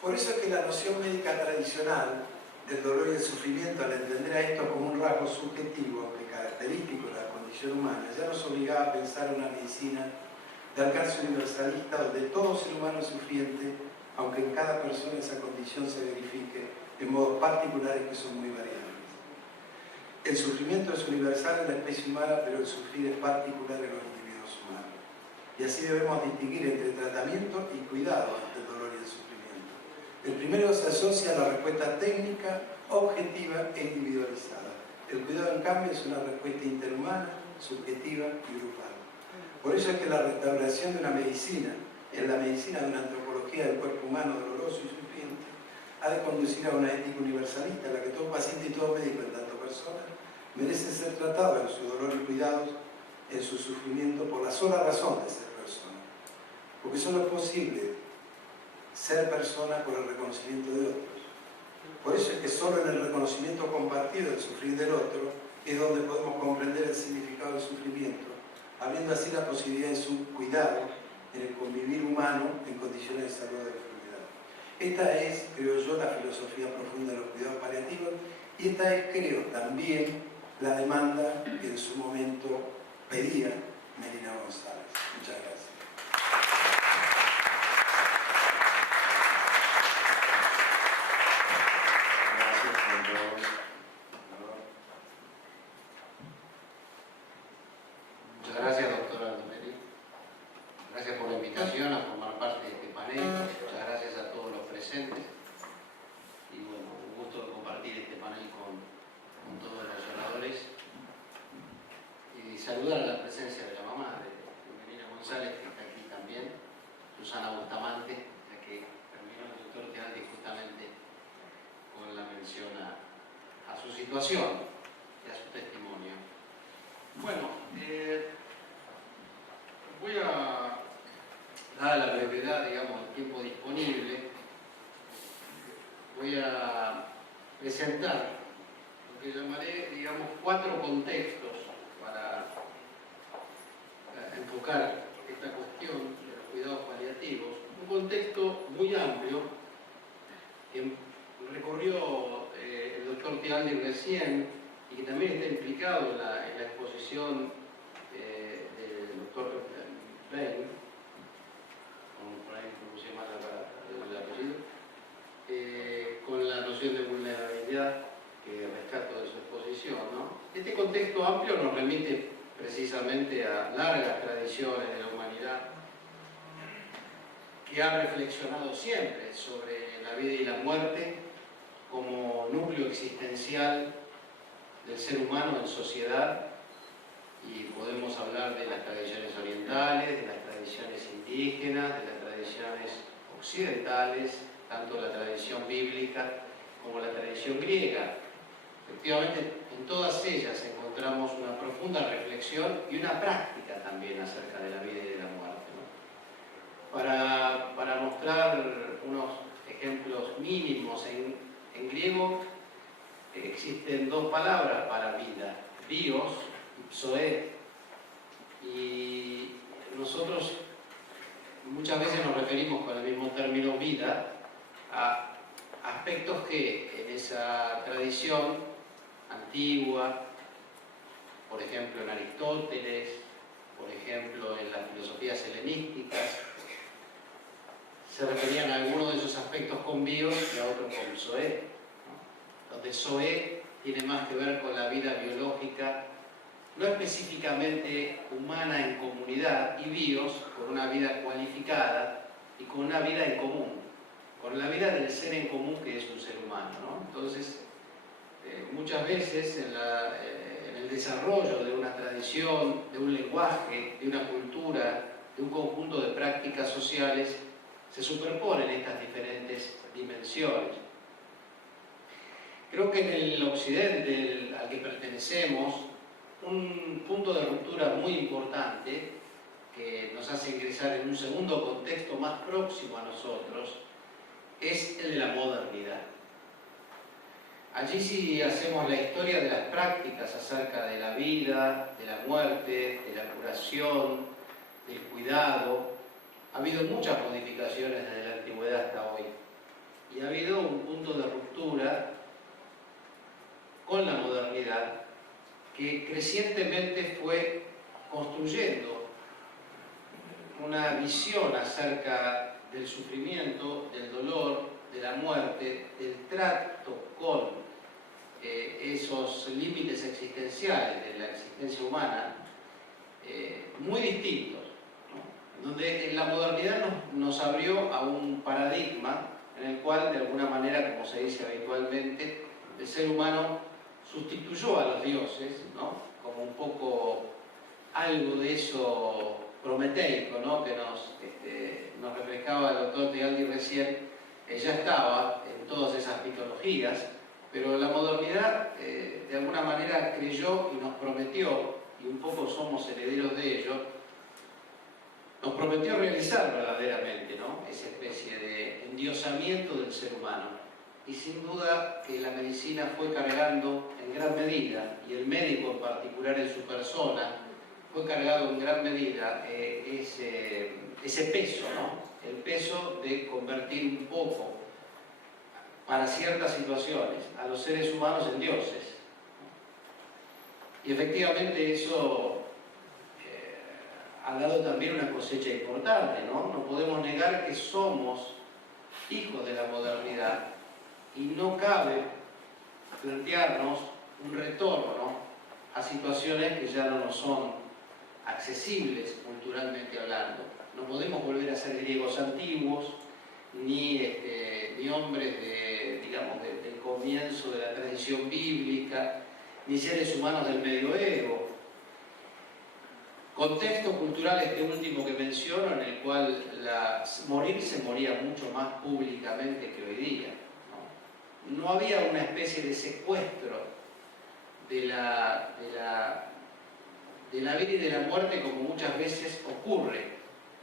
Por eso es que la noción médica tradicional del dolor y el sufrimiento, al entender a esto como un rasgo subjetivo, aunque característico de la condición humana, ya nos obligaba a pensar en una medicina de alcance universalista donde todo ser humano es sufriente, aunque en cada persona esa condición se verifique en modos particulares que son muy variables. El sufrimiento es universal en la especie humana, pero el sufrir es particular en los individuos humanos. Y así debemos distinguir entre tratamiento y cuidado ante el dolor y el sufrimiento. El primero se asocia a la respuesta técnica, objetiva e individualizada. El cuidado, en cambio, es una respuesta interhumana, subjetiva y grupal. Por eso es que la restauración de una medicina, en la medicina de una antropología del cuerpo humano doloroso y sufriente, ha de conducir a una ética universalista, en la que todo paciente y todo médico, en tanto persona, merece ser tratado en su dolor y cuidados, en su sufrimiento, por la sola razón de ser persona. Porque solo es posible ser persona por el reconocimiento de otros. Por eso es que solo en el reconocimiento compartido del sufrir del otro es donde podemos comprender el significado del sufrimiento, habiendo así la posibilidad de su cuidado en el convivir humano en condiciones de salud de enfermedad. Esta es, creo yo, la filosofía profunda de los cuidados paliativos y esta es, creo, también la demanda que en su momento pedía Melina González. Muchas gracias. Muchas gracias, doctora Aldomeri. Gracias por la invitación a formar parte de este panel. Muchas gracias a todos los presentes. Y bueno, un gusto de compartir este panel con todos los oradores. Y saludar a la presencia de la mamá de Melina González, que está aquí también, Susana Bustamante, ya que terminó el doctor Tealdi justamente con la mención a su situación y a su testimonio. Bueno, voy a, dada la brevedad, digamos, del tiempo disponible, voy a presentar lo que llamaré, digamos, 4 contextos para enfocar esta cuestión de los cuidados paliativos. Un contexto muy amplio que recorrió el doctor Tealdi recién y que también está implicado en la exposición del doctor Bell, por ahí pronuncié mal el apellido, con la noción de vulnerabilidad que rescato de su exposición, ¿no? Este contexto amplio nos remite precisamente a largas tradiciones de la humanidad que han reflexionado siempre sobre la vida y la muerte como núcleo existencial del ser humano en sociedad, y podemos hablar de las tradiciones orientales, de las tradiciones indígenas, de las tradiciones occidentales, tanto la tradición bíblica como la tradición griega. Efectivamente, en todas ellas encontramos una profunda reflexión y una práctica también acerca de la vida y de la muerte, ¿no? Para mostrar unos ejemplos mínimos, en griego existen dos palabras para vida: bios y zoe. Y nosotros muchas veces nos referimos con el mismo término vida a aspectos que en esa tradición antigua, por ejemplo en Aristóteles, por ejemplo en las filosofías helenísticas, se referían a algunos de esos aspectos con bios y a otros con zoe, ¿no? Donde zoe tiene más que ver con la vida biológica, no específicamente humana en comunidad, y bios con una vida cualificada y con una vida en común, con la vida del ser en común que es un ser humano, ¿no? Entonces, muchas veces en el desarrollo de una tradición, de un lenguaje, de una cultura, de un conjunto de prácticas sociales, se superponen estas diferentes dimensiones. Creo que en el occidente al que pertenecemos, un punto de ruptura muy importante que nos hace ingresar en un segundo contexto más próximo a nosotros es el de la modernidad. Allí, si hacemos la historia de las prácticas acerca de la vida, de la muerte, de la curación, del cuidado, ha habido muchas modificaciones desde la antigüedad hasta hoy. Y ha habido un punto de ruptura con la modernidad que crecientemente fue construyendo una visión acerca del sufrimiento, del dolor, de la muerte, del trato con esos límites existenciales de la existencia humana, muy distintos, ¿no? Donde la modernidad nos abrió a un paradigma en el cual, de alguna manera, como se dice habitualmente, el ser humano sustituyó a los dioses, ¿no? Como un poco algo de eso prometeico, ¿no? Que nos reflejaba el doctor Tealdi recién. Ya estaba en todas esas mitologías, pero la modernidad de alguna manera creyó y nos prometió, y un poco somos herederos de ello, nos prometió realizar verdaderamente, ¿no? Esa especie de endiosamiento del ser humano. Y sin duda que la medicina fue cargando en gran medida, y el médico en particular en su persona, fue cargado en gran medida ese peso, ¿no? El peso de convertir un poco, para ciertas situaciones, a los seres humanos en dioses. Y efectivamente eso ha dado también una cosecha importante, ¿no? No podemos negar que somos hijos de la modernidad y no cabe plantearnos un retorno a situaciones que ya no nos son accesibles culturalmente hablando. No podemos volver a ser griegos antiguos, ni hombres del comienzo de la tradición bíblica, ni seres humanos del medioevo. Contexto cultural este último que menciono, en el cual morir se moría mucho más públicamente que hoy día, ¿no? No había una especie de secuestro de la vida y de la muerte como muchas veces ocurre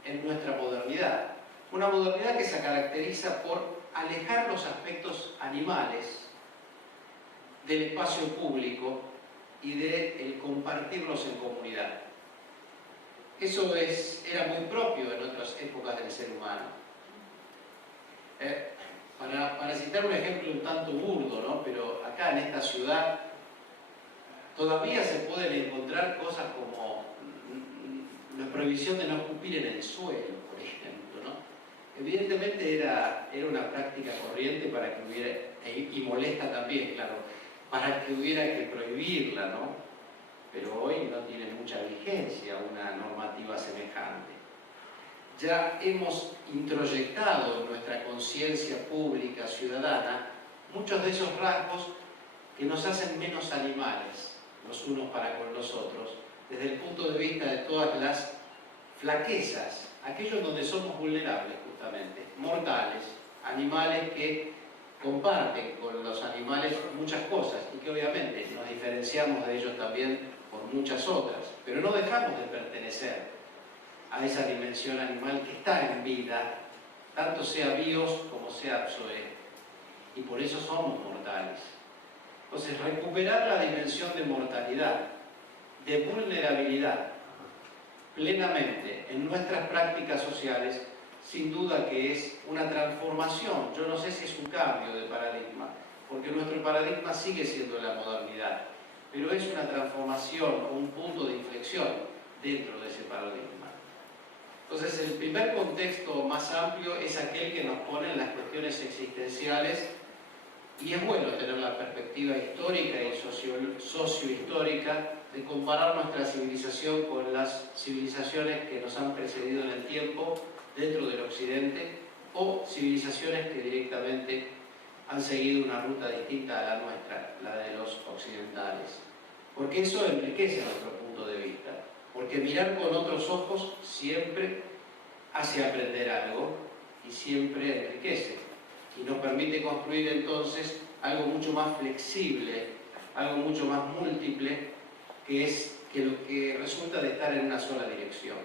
en nuestra modernidad. Una modernidad que se caracteriza por alejar los aspectos animales del espacio público y de compartirlos en comunidad. Eso era muy propio en otras épocas del ser humano. Para citar un ejemplo un tanto burdo, ¿no? Pero acá en esta ciudad todavía se pueden encontrar cosas como la prohibición de no escupir en el suelo, por ejemplo, ¿no? Evidentemente era una práctica corriente para que hubiera, y molesta también, claro, para que hubiera que prohibirla, ¿no? Pero hoy no tiene mucha vigencia una normativa semejante. Ya hemos introyectado en nuestra conciencia pública ciudadana muchos de esos rasgos que nos hacen menos animales los unos para con los otros, desde el punto de vista de todas las flaquezas, aquellos donde somos vulnerables justamente, mortales, animales que comparten con los animales muchas cosas y que obviamente nos diferenciamos de ellos también por muchas otras, pero no dejamos de pertenecer a esa dimensión animal que está en vida, tanto sea bios como sea zoe, y por eso somos mortales. Entonces, recuperar la dimensión de mortalidad, de vulnerabilidad, plenamente en nuestras prácticas sociales, sin duda que es una transformación. Yo no sé si es un cambio de paradigma, porque nuestro paradigma sigue siendo la modernidad, pero es una transformación o un punto de inflexión dentro de ese paradigma. Entonces, el primer contexto más amplio es aquel que nos pone en las cuestiones existenciales, y es bueno tener la perspectiva histórica y sociohistórica de comparar nuestra civilización con las civilizaciones que nos han precedido en el tiempo dentro del Occidente, o civilizaciones que directamente han seguido una ruta distinta a la nuestra, la de los occidentales. Porque eso enriquece nuestro punto de vista. Porque mirar con otros ojos siempre hace aprender algo y siempre enriquece. Y nos permite construir entonces algo mucho más flexible, algo mucho más múltiple, que lo que resulta de estar en una sola dirección.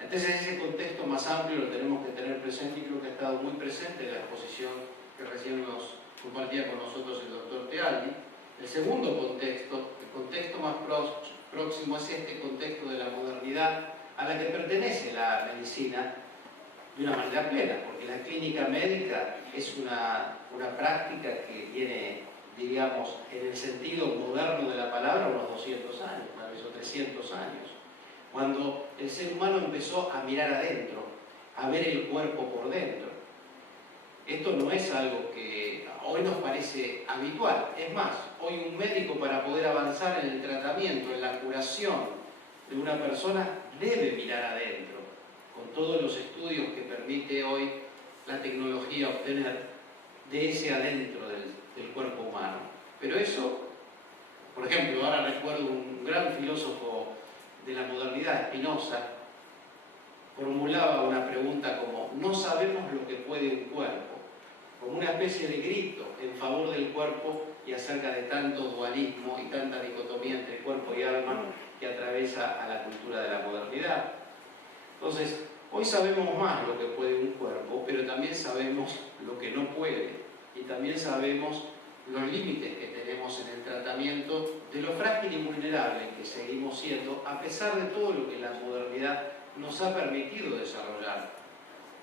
Entonces ese contexto más amplio lo tenemos que tener presente, y creo que ha estado muy presente en la exposición que recién nos compartía con nosotros el doctor Tealdi. El segundo contexto, el contexto más próximo, es este contexto de la modernidad a la que pertenece la medicina de una manera plena, porque la clínica médica es una práctica que tiene, diríamos, en el sentido moderno de la palabra, unos 200 años, tal vez, o 300 años, cuando el ser humano empezó a mirar adentro, a ver el cuerpo por dentro. Esto no es algo que hoy nos parece habitual. Es más, hoy un médico, para poder avanzar en el tratamiento, en la curación de una persona, debe mirar adentro, con todos los estudios que permite hoy la tecnología obtener de ese adentro del cuerpo humano. Pero eso, por ejemplo, ahora recuerdo un gran filósofo de la modernidad, Spinoza, formulaba una pregunta como: no sabemos lo que puede un cuerpo, como una especie de grito en favor del cuerpo y acerca de tanto dualismo y tanta dicotomía entre cuerpo y alma que atraviesa a la cultura de la modernidad. Entonces, hoy sabemos más lo que puede un cuerpo, pero también sabemos lo que no puede, y también sabemos los límites que tenemos en el tratamiento de lo frágil y vulnerable que seguimos siendo, a pesar de todo lo que la modernidad nos ha permitido desarrollar.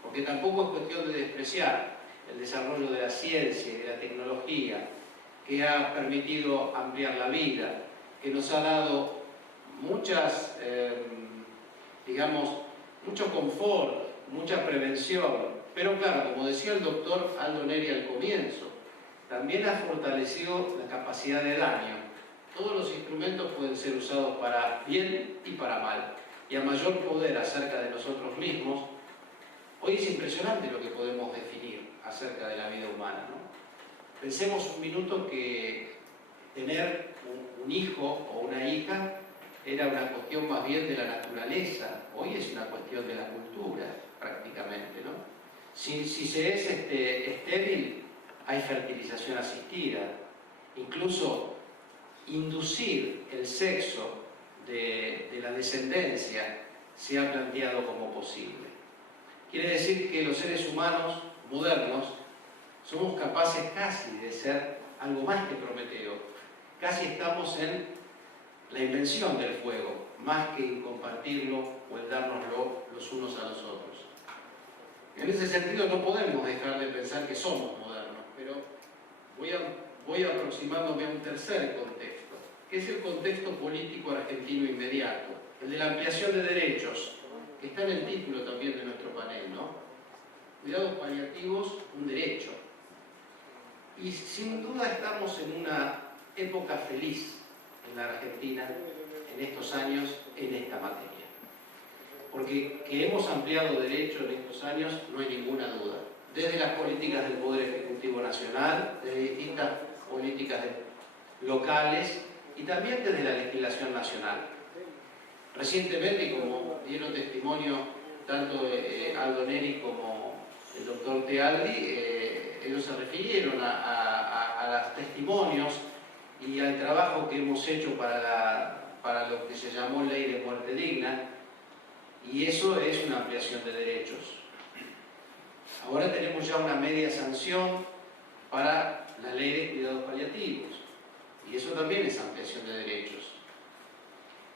Porque tampoco es cuestión de despreciar el desarrollo de la ciencia y de la tecnología, que ha permitido ampliar la vida, que nos ha dado muchas, mucho confort, mucha prevención. Pero claro, como decía el doctor Aldo Neri al comienzo, también ha fortalecido la capacidad de daño. Todos los instrumentos pueden ser usados para bien y para mal. Y a mayor poder acerca de nosotros mismos, hoy es impresionante lo que podemos definir acerca de la vida humana, ¿no? Pensemos un minuto que tener un hijo o una hija era una cuestión más bien de la naturaleza. Hoy es una cuestión de la cultura, prácticamente, ¿no? Si se es estéril, hay fertilización asistida. Incluso inducir el sexo de la descendencia se ha planteado como posible. Quiere decir que los seres humanos modernos somos capaces casi de ser algo más que Prometeo. Casi estamos en la invención del fuego, más que en compartirlo o en dárnoslo los unos a los otros. En ese sentido no podemos dejar de pensar que somos modernos, pero voy aproximándome a un tercer contexto, que es el contexto político argentino inmediato, el de la ampliación de derechos, que está en el título también de nuestro panel, ¿no? Cuidados paliativos, un derecho. Y sin duda estamos en una época feliz en la Argentina en estos años en esta materia. Porque que hemos ampliado derechos en estos años no hay ninguna duda. desde las políticas del Poder Ejecutivo Nacional, desde distintas políticas locales y también desde la legislación nacional. Recientemente, como dieron testimonio tanto Aldo Neri como el doctor Tealdi, ellos se refirieron a los testimonios y al trabajo que hemos hecho para lo que se llamó Ley de Muerte Digna, y eso es una ampliación de derechos. Ahora tenemos ya una media sanción para la Ley de Cuidados Paliativos, y eso también es ampliación de derechos.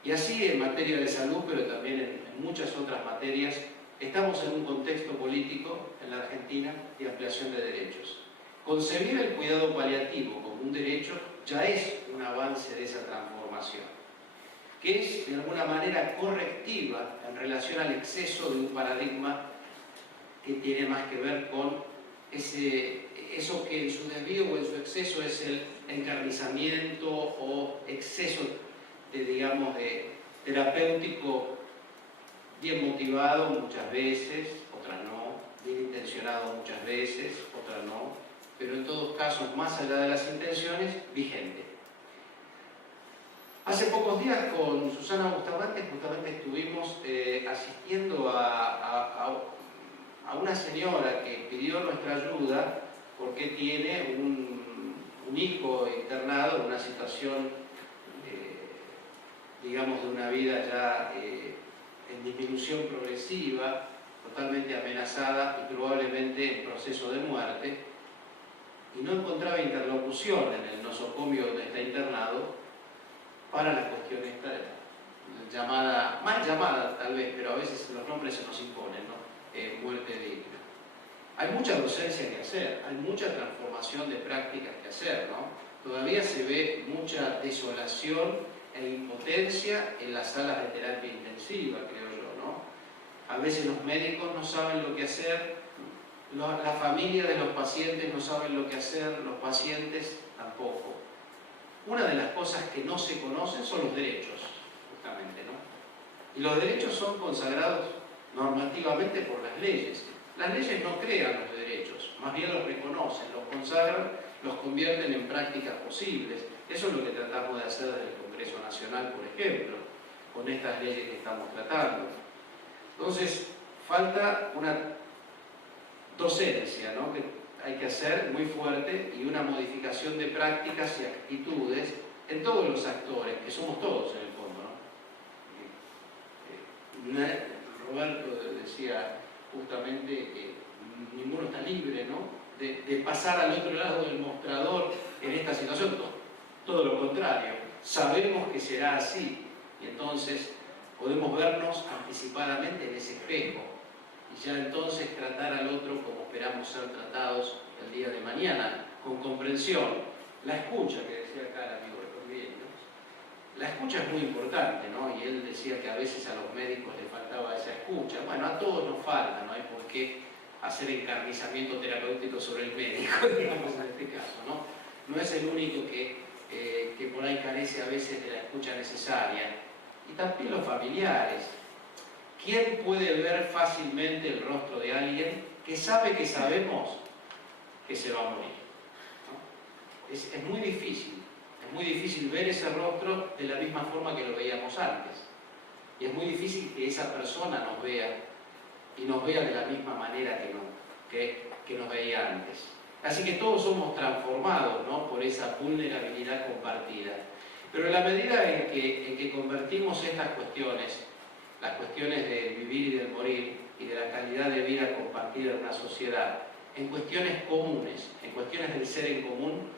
Y así en materia de salud, pero también en muchas otras materias, estamos en un contexto político en la Argentina de ampliación de derechos. Concebir el cuidado paliativo como un derecho ya es un avance de esa transformación, que es de alguna manera correctiva en relación al exceso de un paradigma que tiene más que ver con eso que en su desvío o en su exceso es el encarnizamiento o exceso de terapéutico bien motivado muchas veces, otras no, bien intencionado muchas veces, otras no, pero en todos casos, más allá de las intenciones, vigente. Hace pocos días con Susana Bustamante justamente estuvimos asistiendo a una señora que pidió nuestra ayuda porque tiene un hijo internado en una situación, digamos, de una vida ya en disminución progresiva, totalmente amenazada y probablemente en proceso de muerte, y no encontraba interlocución en el nosocomio donde está internado para la cuestión esta llamada, mal llamada tal vez, pero a veces los nombres se nos imponen, ¿no? Muerte digna. Hay mucha docencia que hacer, hay mucha transformación de prácticas que hacer, ¿no? Todavía se ve mucha desolación e impotencia en las salas de terapia intensiva, creo yo, ¿no? A veces los médicos no saben lo que hacer, la familia de los pacientes no saben lo que hacer, los pacientes tampoco. Una de las cosas que no se conocen son los derechos, justamente, ¿no? Y los derechos son consagrados normativamente por las leyes. Las leyes no crean los derechos, más bien los reconocen, los consagran, los convierten en prácticas posibles. Eso es lo que tratamos de hacer desde el Congreso Nacional, por ejemplo, con estas leyes que estamos tratando. Entonces, falta una docencia, ¿no?, que hay que hacer muy fuerte, y una modificación de prácticas y actitudes en todos los actores, que somos todos en el fondo, ¿no? Roberto decía justamente que ninguno está libre, ¿no?, de pasar al otro lado del mostrador en esta situación. Todo lo contrario, sabemos que será así, y entonces podemos vernos anticipadamente en ese espejo, y ya entonces tratar al otro como esperamos ser tratados el día de mañana, con comprensión. La escucha, que decía acá el amigo también, ¿no? La escucha es muy importante, ¿no? Y él decía que a veces a los médicos les faltaba esa escucha. Bueno, a todos nos falta, no hay por qué hacer encarnizamiento terapéutico sobre el médico, digamos, en este caso, ¿no? No es el único que por ahí carece a veces de la escucha necesaria. Y también los familiares. ¿Quién puede ver fácilmente el rostro de alguien que sabe que sabemos que se va a morir? ¿No? Es muy difícil ver ese rostro de la misma forma que lo veíamos antes. Y es muy difícil que esa persona nos vea, y nos vea de la misma manera que nos veía antes. Así que todos somos transformados, ¿no?, por esa vulnerabilidad compartida. Pero en la medida en que convertimos estas cuestiones, las cuestiones del vivir y del morir, y de la calidad de vida compartida en una sociedad, en cuestiones comunes, en cuestiones del ser en común,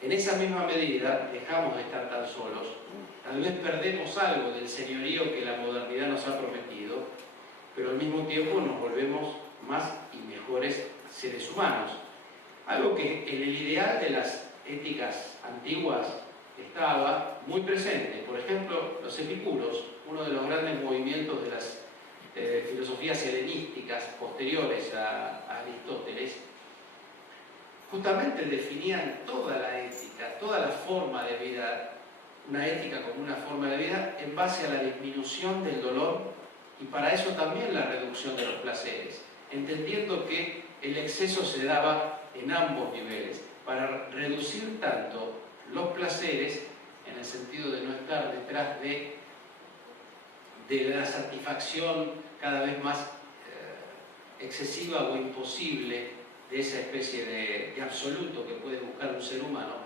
en esa misma medida dejamos de estar tan solos. Tal vez perdemos algo del señorío que la modernidad nos ha prometido, pero al mismo tiempo nos volvemos más y mejores seres humanos. Algo que en el ideal de las éticas antiguas estaba muy presente. Por ejemplo, los epicuros, uno de los grandes movimientos de las filosofías helenísticas posteriores a Aristóteles, justamente definían toda la ética, toda la forma de vida, una ética como una forma de vida en base a la disminución del dolor, y para eso también la reducción de los placeres, entendiendo que el exceso se daba en ambos niveles, para reducir tanto los placeres, en el sentido de no estar detrás de la satisfacción cada vez más excesiva o imposible de esa especie de absoluto que puede buscar un ser humano,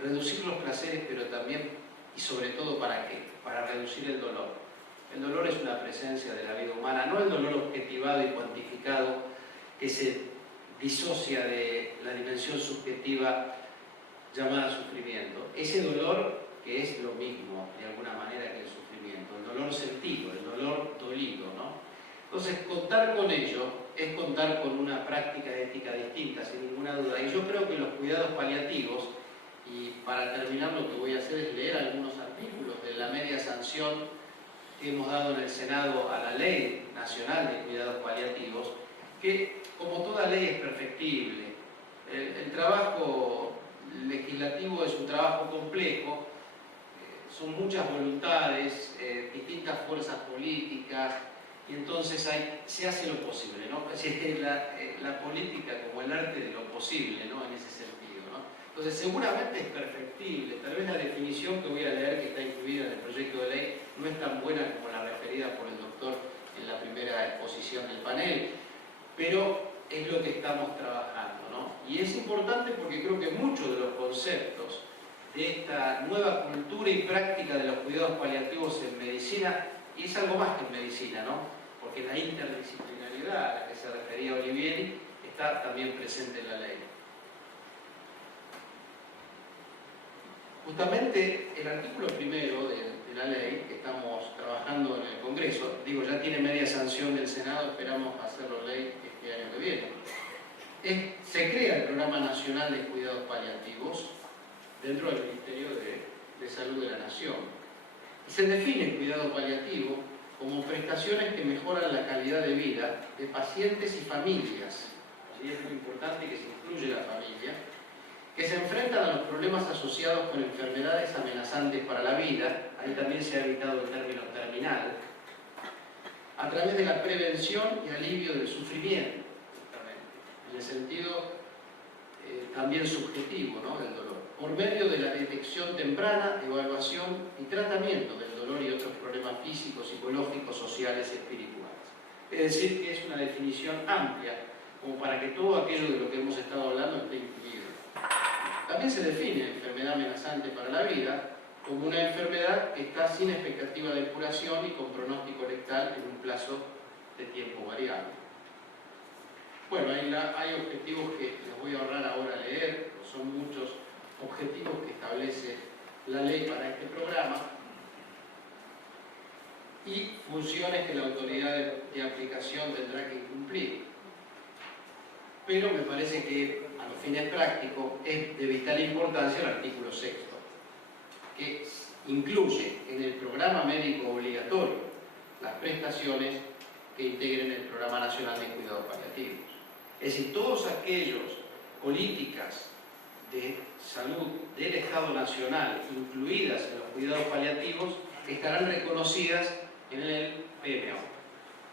reducir los placeres, pero también y sobre todo ¿para qué? Para reducir el dolor. El dolor es una presencia de la vida humana, no el dolor objetivado y cuantificado que se disocia de la dimensión subjetiva llamada sufrimiento. Ese dolor que es lo mismo de alguna manera que el sufrimiento, el dolor sentido, el dolor dolido, ¿no? Entonces, contar con ello es contar con una práctica ética distinta, sin ninguna duda. Y yo creo que los cuidados paliativos, y para terminar lo que voy a hacer es leer algunos artículos de la media sanción que hemos dado en el Senado a la Ley Nacional de Cuidados Paliativos, que como toda ley es perfectible. El trabajo legislativo es un trabajo complejo, son muchas voluntades, distintas fuerzas políticas, y entonces se hace lo posible, ¿no? La política como el arte de lo posible, ¿no? En ese sentido, ¿no? Entonces seguramente es perfectible, tal vez la definición que voy a leer, que está incluida en el proyecto de ley, no es tan buena como la referida por el doctor en la primera exposición del panel, pero es lo que estamos trabajando, ¿no? Y es importante porque creo que muchos de los conceptos de esta nueva cultura y práctica de los cuidados paliativos en medicina, y es algo más que en medicina, ¿no? Porque la interdisciplinaridad a la que se refería Olivieri está también presente en la ley. Justamente el artículo primero de la ley que estamos trabajando en el Congreso, digo, ya tiene media sanción del Senado, esperamos hacerlo ley este año que viene. Se crea el Programa Nacional de Cuidados Paliativos dentro del Ministerio de Salud de la Nación. Y se define el cuidado paliativo como prestaciones que mejoran la calidad de vida de pacientes y familias, y es muy importante que se incluya la familia, que se enfrentan a los problemas asociados con enfermedades amenazantes para la vida, ahí también se ha evitado el término terminal, a través de la prevención y alivio del sufrimiento, en el sentido también subjetivo, ¿no? Del dolor, por medio de la detección temprana, evaluación y tratamiento del dolor y otros problemas físicos, psicológicos, sociales y espirituales. Es decir, que es una definición amplia, como para que todo aquello de lo que hemos estado hablando esté incluido. También se define enfermedad amenazante para la vida como una enfermedad que está sin expectativa de curación y con pronóstico letal en un plazo de tiempo variable. Bueno, hay objetivos que les voy a ahorrar ahora a leer, son muchos objetivos que establece la ley para este programa y funciones que la autoridad de aplicación tendrá que cumplir. Pero me parece que a los fines prácticos es de vital importancia el artículo 6º, que incluye en el programa médico obligatorio las prestaciones que integren el Programa Nacional de Cuidados Paliativos. Es decir, todos aquellos políticas de salud del Estado Nacional incluidas en los cuidados paliativos estarán reconocidas en el PMO.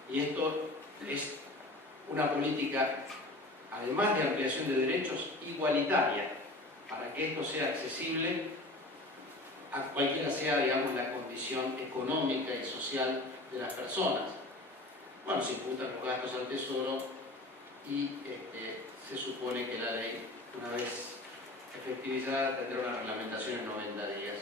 Y esto es una política, además de ampliación de derechos, igualitaria, para que esto sea accesible a cualquiera sea, digamos, la condición económica y social de las personas. Bueno, se imputan los gastos al Tesoro y se supone que la ley, una vez efectivizada, tendrá una reglamentación en 90 días.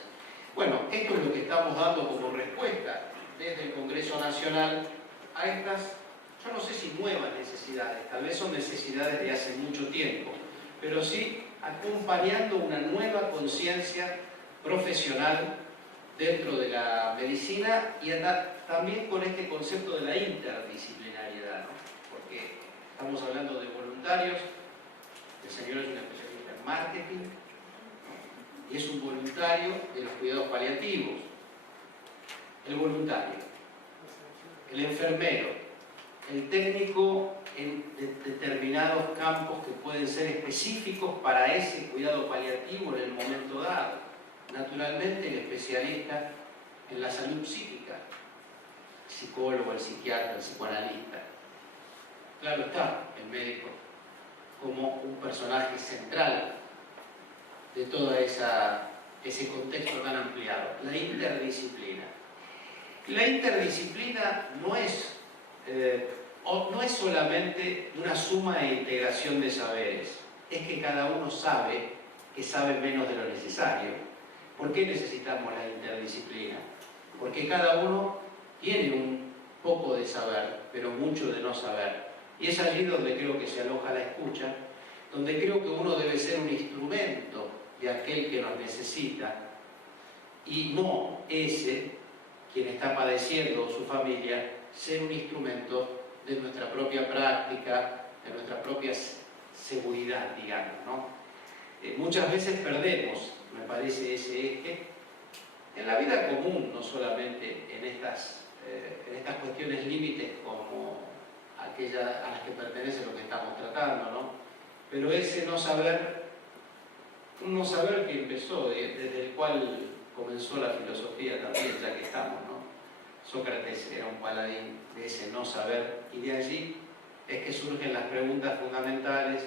Bueno, esto es lo que estamos dando como respuesta desde el Congreso Nacional a estas, yo no sé si nuevas necesidades, tal vez son necesidades de hace mucho tiempo, pero sí acompañando una nueva conciencia profesional dentro de la medicina y también con este concepto de la interdisciplinariedad, ¿no? Porque estamos hablando de voluntarios, el señor es un especialista en marketing, ¿no? Y es un voluntario de los cuidados paliativos. El voluntario, el enfermero, el técnico en determinados campos que pueden ser específicos para ese cuidado paliativo en el momento dado. Naturalmente el especialista en la salud psíquica, el psicólogo, el psiquiatra, el psicoanalista. Claro está, el médico como un personaje central de todo ese contexto tan ampliado, la interdisciplina. La interdisciplina no es solamente una suma e integración de saberes, es que cada uno sabe que sabe menos de lo necesario. ¿Por qué necesitamos la interdisciplina? Porque cada uno tiene un poco de saber, pero mucho de no saber. Y es allí donde creo que se aloja la escucha, donde creo que uno debe ser un instrumento de aquel que nos necesita y no ese, quien está padeciendo, su familia, ser un instrumento de nuestra propia práctica, de nuestra propia seguridad, digamos, ¿no? Muchas veces perdemos, me parece, ese eje en la vida común, no solamente en estas cuestiones límites como aquellas a las que pertenece lo que estamos tratando, ¿no? Pero ese no saber que empezó, desde el cual comenzó la filosofía también, ya que estamos, ¿no? Sócrates era un paladín de ese no saber, y de allí es que surgen las preguntas fundamentales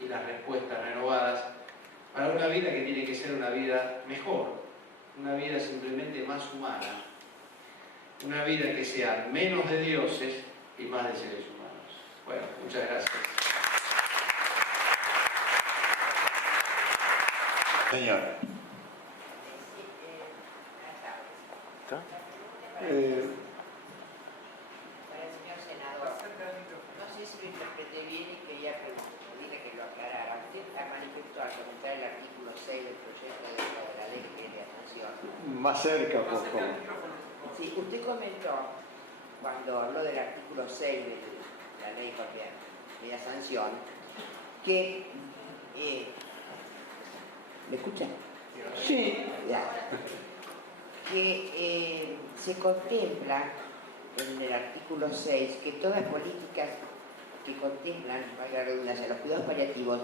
y las respuestas renovadas para una vida que tiene que ser una vida mejor, una vida simplemente más humana, una vida que sea menos de dioses y más de seres humanos. Bueno, muchas gracias. Señora. Para el señor senador, no sé si lo interpreté bien y quería pedirle que lo aclarara. Usted manifestó al comentar el artículo 6 del proyecto de la ley de sanción. Más cerca, por favor. Sí, usted comentó, cuando habló del artículo 6 de la ley de la sanción, que... ¿me escuchan? Sí. Ya. Que se contempla en el artículo 6 que todas las políticas que contemplan, valga la redundancia, los cuidados paliativos,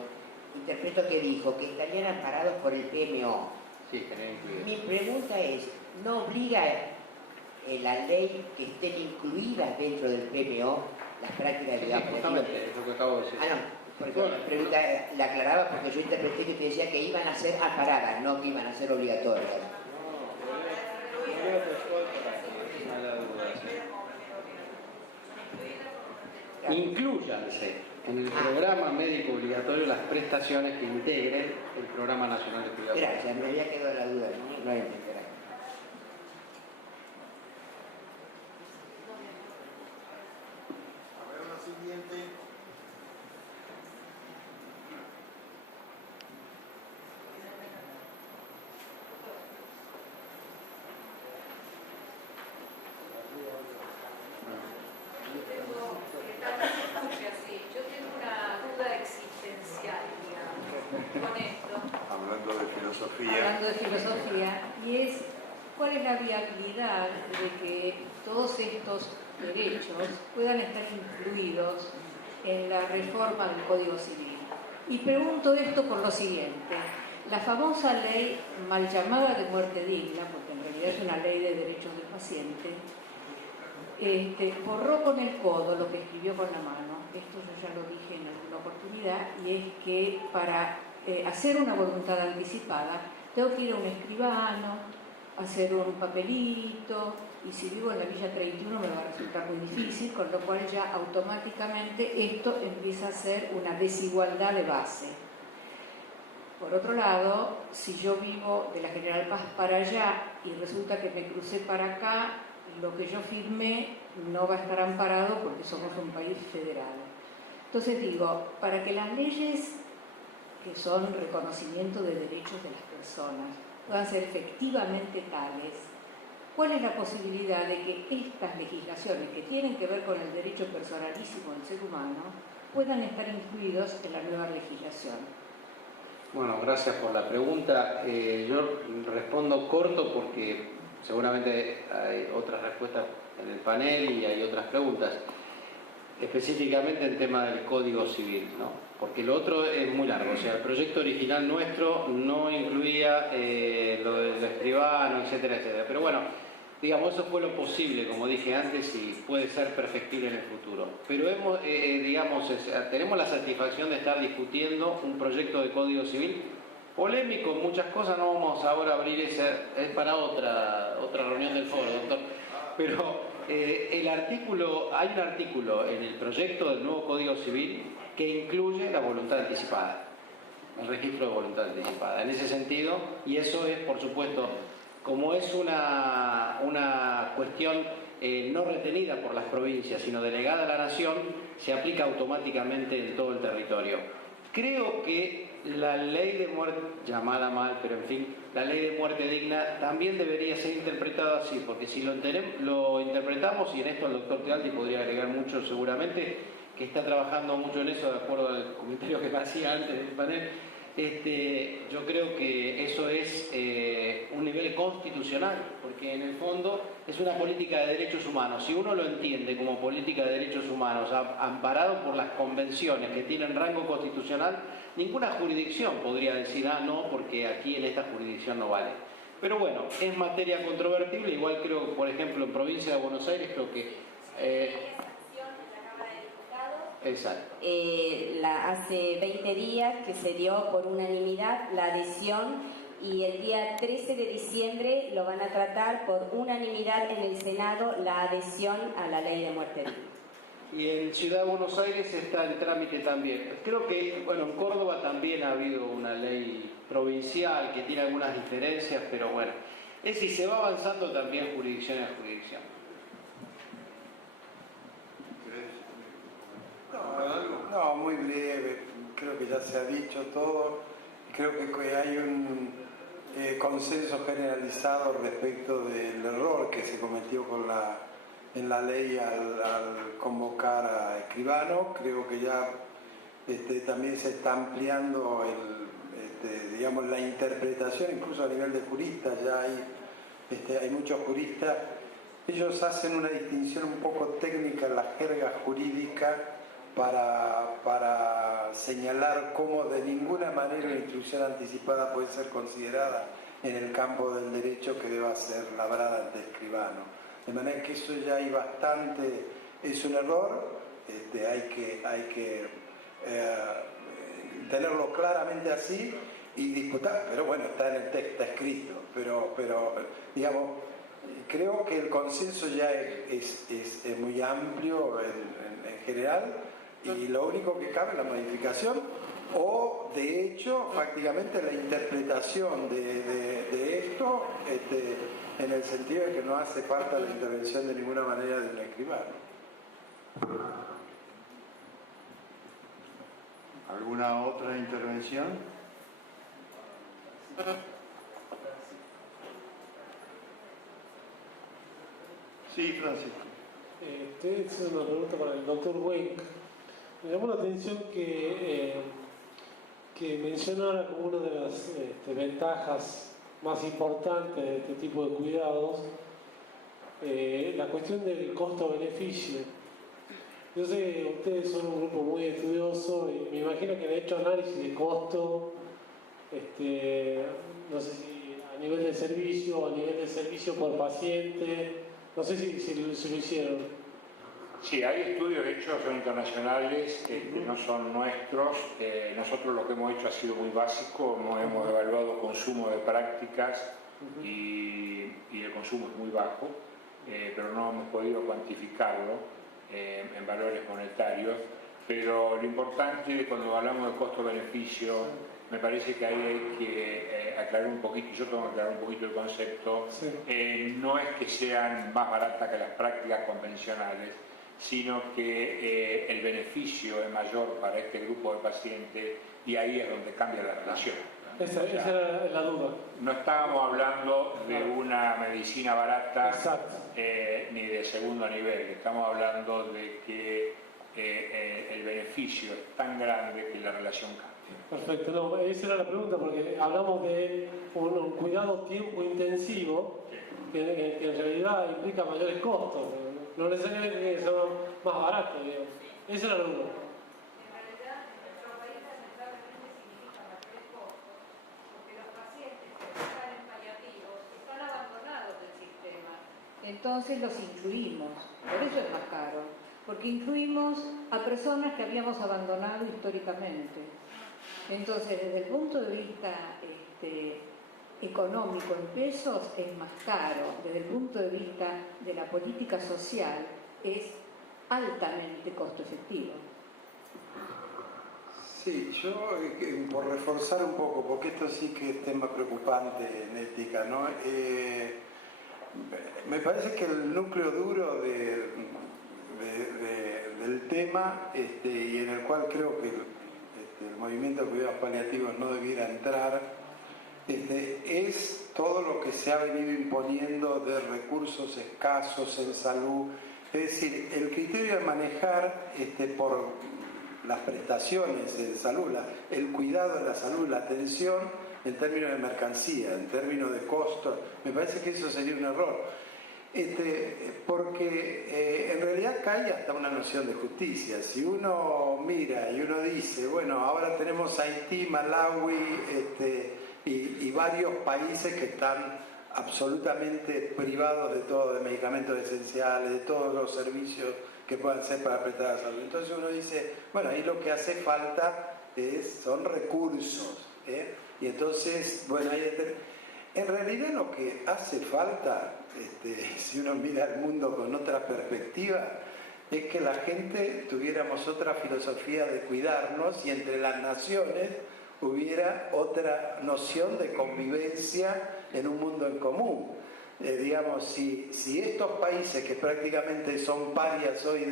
interpreto que dijo que estarían amparados por el PMO. Sí, estarían incluidos. Mi pregunta es, ¿no obliga la ley que estén incluidas dentro del PMO las prácticas de cuidado paliativo? Justamente, es lo que acabo de decir. Ah, no, porque la pregunta la aclaraba porque yo interpreté que usted decía que iban a ser amparadas, no que iban a ser obligatorias. Inclúyanse en el programa médico obligatorio las prestaciones que integren el Programa Nacional de Cuidado. Gracias, me había quedado la duda, no hay que esperar. A ver la siguiente. Yo tengo una duda existencial, digamos, con esto. Hablando de filosofía. Hablando de filosofía, y es cuál es la viabilidad de que todos estos derechos puedan estar incluidos en la reforma del Código Civil. Y pregunto esto por lo siguiente: la famosa ley mal llamada de muerte digna, porque en realidad es una ley de derechos del paciente, borró con el codo lo que escribió con la mano. Esto yo ya lo dije en alguna oportunidad, y es que para hacer una voluntad anticipada tengo que ir a un escribano, hacer un papelito, y si vivo en la Villa 31 me va a resultar muy difícil, con lo cual ya automáticamente esto empieza a ser una desigualdad de base. Por otro lado, si yo vivo de la General Paz para allá y resulta que me crucé para acá, lo que yo firmé no va a estar amparado porque somos un país federal. Entonces digo, para que las leyes que son reconocimiento de derechos de las personas puedan ser efectivamente tales, ¿cuál es la posibilidad de que estas legislaciones que tienen que ver con el derecho personalísimo del ser humano puedan estar incluidos en la nueva legislación? Bueno, gracias por la pregunta. Yo respondo corto porque seguramente hay otras respuestas en el panel y hay otras preguntas. Específicamente en tema del Código Civil, ¿no? Porque lo otro es muy largo. O sea, el proyecto original nuestro no incluía lo del escribano, etcétera, etcétera. Pero bueno, digamos, eso fue lo posible, como dije antes, y puede ser perfectible en el futuro. Pero hemos, digamos, tenemos la satisfacción de estar discutiendo un proyecto de Código Civil polémico en muchas cosas. No vamos ahora a abrir ese, es para otra reunión del foro, doctor. Pero hay un artículo en el proyecto del nuevo Código Civil que incluye la voluntad anticipada, el registro de voluntad anticipada. En ese sentido, y eso es, por supuesto, como es una cuestión no retenida por las provincias, sino delegada a la nación, se aplica automáticamente en todo el territorio. Creo que la ley de muerte, llamada mal, pero en fin, la ley de muerte digna también debería ser interpretada así, porque si lo interpretamos, y en esto el doctor Tealdi podría agregar mucho seguramente, que está trabajando mucho en eso, de acuerdo al comentario que me hacía antes del panel, yo creo que eso es un nivel constitucional, porque en el fondo es una política de derechos humanos. Si uno lo entiende como política de derechos humanos, amparado por las convenciones que tienen rango constitucional, ninguna jurisdicción podría decir, ah, no, porque aquí en esta jurisdicción no vale. Pero bueno, es materia controvertible, igual creo, por ejemplo, en provincia de Buenos Aires, creo que... Exacto. Hace 20 días que se dio por unanimidad la adhesión y el día 13 de diciembre lo van a tratar por unanimidad en el Senado la adhesión a la ley de muerte digna. Y en Ciudad de Buenos Aires está en trámite también. Creo que, bueno, en Córdoba también ha habido una ley provincial que tiene algunas diferencias, pero bueno, es decir, se va avanzando también jurisdicción a jurisdicción. No, muy breve, creo que ya se ha dicho todo. Creo que hay un consenso generalizado respecto del error que se cometió en la ley al convocar a escribano. Creo que ya también se está ampliando digamos, la interpretación, incluso a nivel de juristas. Ya hay muchos juristas. Ellos hacen una distinción un poco técnica en la jerga jurídica para señalar cómo de ninguna manera la instrucción anticipada puede ser considerada en el campo del derecho que deba ser labrada ante escribano. De manera que eso ya hay bastante, es un error, hay que tenerlo claramente así y disputar, pero bueno, está en el texto, está escrito, pero digamos, creo que el consenso ya es muy amplio en general. Y lo único que cabe es la modificación o, de hecho, prácticamente la interpretación de esto en el sentido de que no hace falta la intervención de ninguna manera del escribano. ¿Alguna otra intervención? Sí, Francisco. Es una pregunta para el doctor Wenck. Me llamó la atención que mencionara como una de las ventajas más importantes de este tipo de cuidados la cuestión del costo-beneficio. Yo sé que ustedes son un grupo muy estudioso y me imagino que han hecho análisis de costo, no sé si a nivel de servicio o a nivel de servicio por paciente, no sé si lo hicieron. Sí, hay estudios, de hecho, son internacionales, no son nuestros. Nosotros lo que hemos hecho ha sido muy básico, no hemos evaluado consumo de prácticas y el consumo es muy bajo, pero no hemos podido cuantificarlo en valores monetarios. Pero lo importante cuando hablamos de costo-beneficio, me parece que ahí hay que aclarar un poquito, yo tengo que aclarar un poquito el concepto. Sí. No es que sean más baratas que las prácticas convencionales, sino que el beneficio es mayor para este grupo de pacientes y ahí es donde cambia la relación. Esa era la duda. No estábamos hablando de una medicina barata ni de segundo nivel, estamos hablando de que el beneficio es tan grande que la relación cambia. Perfecto, no, esa era la pregunta porque hablamos de un cuidado tiempo intensivo que en realidad implica mayores costos. No necesariamente que sea más barato, digamos. Esa era la duda. En realidad, en nuestro país lamentablemente significa mayores costos, porque los pacientes que están en paliativos están abandonados del sistema. entonces los incluimos. Por eso es más caro, porque incluimos a personas que habíamos abandonado históricamente. Entonces, desde el punto de vista económico en pesos es más caro, desde el punto de vista de la política social es altamente costo efectivo. Sí, yo por reforzar un poco, porque esto sí que es tema preocupante en ética, ¿no? Me parece que el núcleo duro del tema, y en el cual creo que el movimiento de cuidados paliativos no debiera entrar, es todo lo que se ha venido imponiendo de recursos escasos en salud. Es decir, el criterio de manejar por las prestaciones de salud, el cuidado de la salud, la atención en términos de mercancía, en términos de costos, me parece que eso sería un error. Porque en realidad cae hasta una noción de justicia. Si uno mira y uno dice, bueno, ahora tenemos Haití, Malawi y varios países que están absolutamente privados de todo, de medicamentos esenciales, de todos los servicios que puedan ser para prestar la salud. Entonces uno dice, bueno, ahí lo que hace falta son recursos. Y entonces, bueno, en realidad lo que hace falta, si uno mira el mundo con otra perspectiva, es que la gente tuviéramos otra filosofía de cuidarnos y entre las naciones hubiera otra noción de convivencia en un mundo en común. Digamos, si estos países que prácticamente son parias hoy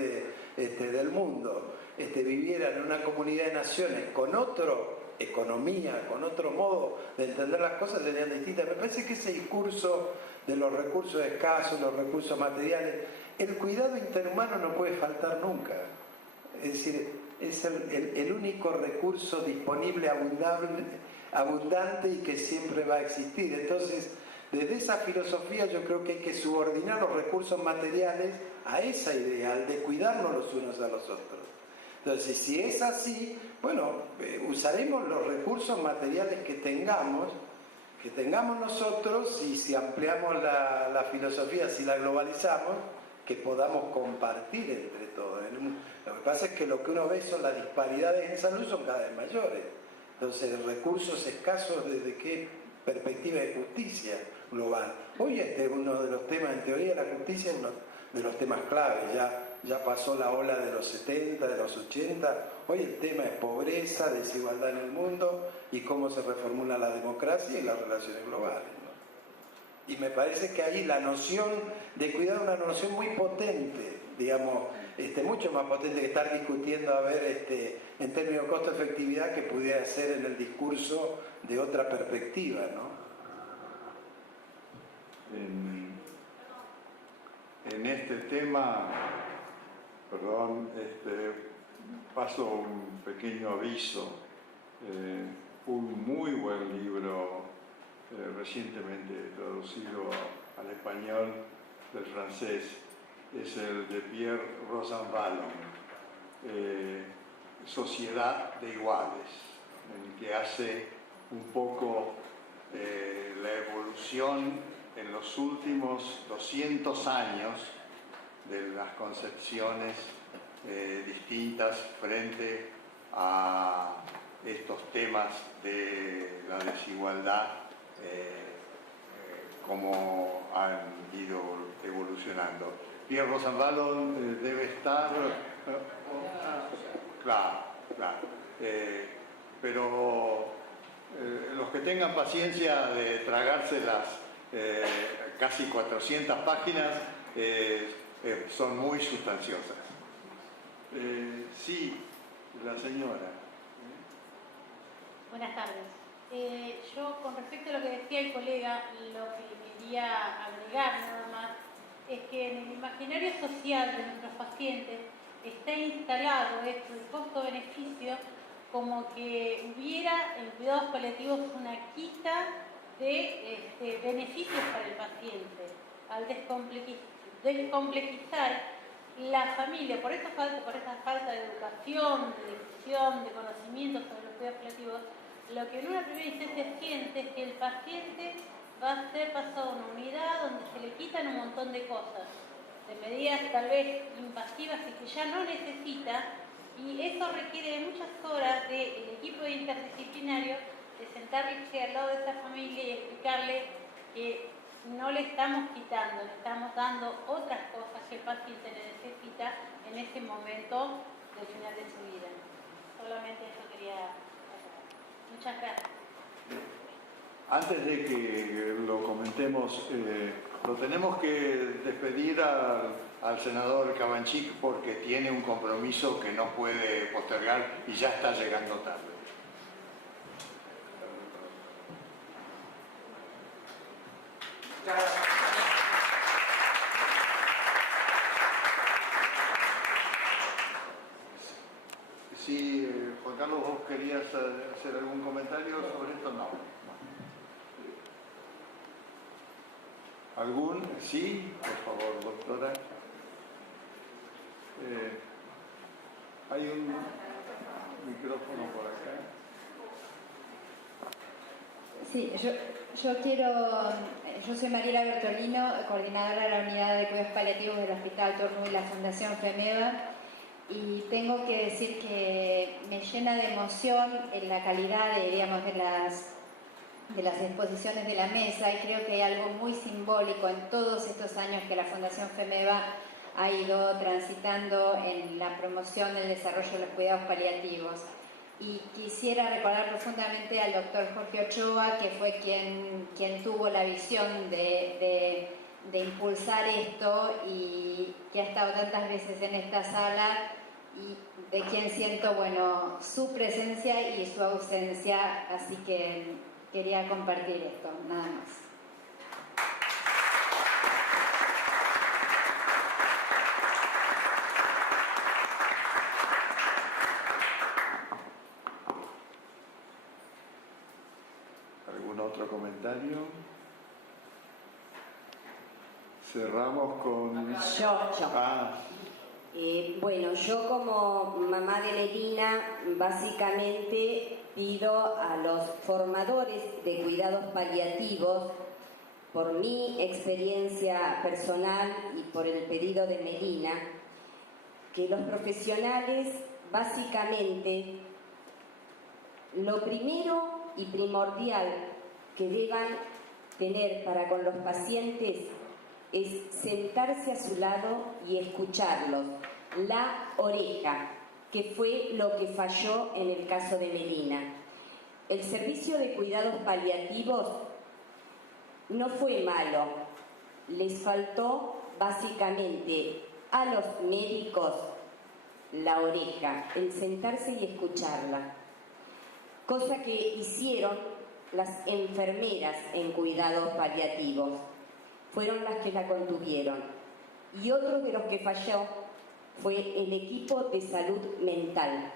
del mundo vivieran en una comunidad de naciones con otra economía, con otro modo de entender las cosas, serían distintas. Me parece que ese discurso de los recursos escasos, los recursos materiales, el cuidado interhumano no puede faltar nunca. Es decir, es el único recurso disponible, abundante y que siempre va a existir. Entonces, desde esa filosofía yo creo que hay que subordinar los recursos materiales a esa ideal de cuidarnos los unos a los otros. Entonces, si es así, bueno, usaremos los recursos materiales que tengamos nosotros, y si ampliamos la filosofía, si la globalizamos, que podamos compartir entre todos. Lo que pasa es que lo que uno ve son las disparidades en salud son cada vez mayores. Entonces, recursos escasos, ¿desde qué perspectiva de justicia global? Hoy es uno de los temas, en teoría la justicia es uno de los temas claves. Ya pasó la ola de los 70, de los 80, hoy el tema es pobreza, desigualdad en el mundo y cómo se reformula la democracia y las relaciones globales, ¿no? Y me parece que ahí la noción de cuidado es una noción muy potente, digamos, mucho más potente que estar discutiendo a ver en términos de costo-efectividad que pudiera ser en el discurso de otra perspectiva, ¿no? En este tema, perdón, paso un pequeño aviso. Un muy buen libro recientemente traducido al español del francés es el de Pierre Rosanvallon, Sociedad de Iguales, en el que hace un poco la evolución en los últimos 200 años de las concepciones distintas frente a estos temas de la desigualdad, cómo han ido evolucionando. Pierre Rosanvallon debe estar... claro. Pero los que tengan paciencia de tragarse las casi 400 páginas son muy sustanciosas. Sí, la señora. Buenas tardes. Yo, con respecto a lo que decía el colega, lo que quería agregar nada más es que en el imaginario social de nuestros pacientes está instalado esto, el costo-beneficio, como que hubiera en cuidados paliativos una quita de beneficios para el paciente. Al descomplejizar la familia, por esta falta de educación, de difusión, de conocimiento sobre los cuidados paliativos, lo que en una primera instancia siente es que el paciente va a ser pasado a una unidad donde se le quitan un montón de cosas, de medidas tal vez invasivas y que ya no necesita, y eso requiere de muchas horas del equipo interdisciplinario de sentarse al lado de esa familia y explicarle que no le estamos quitando, le estamos dando otras cosas que el paciente necesita en ese momento del final de su vida. Solamente eso quería aclarar. Muchas gracias. Antes de que lo comentemos, lo tenemos que despedir al senador Cabanchik porque tiene un compromiso que no puede postergar y ya está llegando tarde. Sí, Juan Carlos, ¿vos querías hacer algún comentario sobre esto? No. ¿Algún? Sí, por favor, doctora. Hay un micrófono por acá. Sí, yo soy Mariela Bertolino, coordinadora de la Unidad de Cuidados Paliativos del Hospital Tornú y la Fundación FEMEVA, y tengo que decir que me llena de emoción en la calidad de las exposiciones de la mesa, y creo que hay algo muy simbólico en todos estos años que la Fundación FEMEVA ha ido transitando en la promoción del desarrollo de los cuidados paliativos. Y quisiera recordar profundamente al doctor Jorge Ochoa, que fue quien tuvo la visión de impulsar esto y que ha estado tantas veces en esta sala, y de quien siento, bueno, su presencia y su ausencia, así que quería compartir esto, nada más. ¿Algún otro comentario? Cerramos con... Yo. Ah. Bueno, yo como mamá de Melina, básicamente pido a los formadores de cuidados paliativos, por mi experiencia personal y por el pedido de Melina, que los profesionales básicamente lo primero y primordial que deban tener para con los pacientes es sentarse a su lado y escucharlos, la oreja, que fue lo que falló en el caso de Melina. El servicio de cuidados paliativos no fue malo, les faltó básicamente a los médicos la oreja, el sentarse y escucharla, cosa que hicieron las enfermeras en cuidados paliativos. Fueron las que la contuvieron. Y otro de los que falló fue el equipo de salud mental,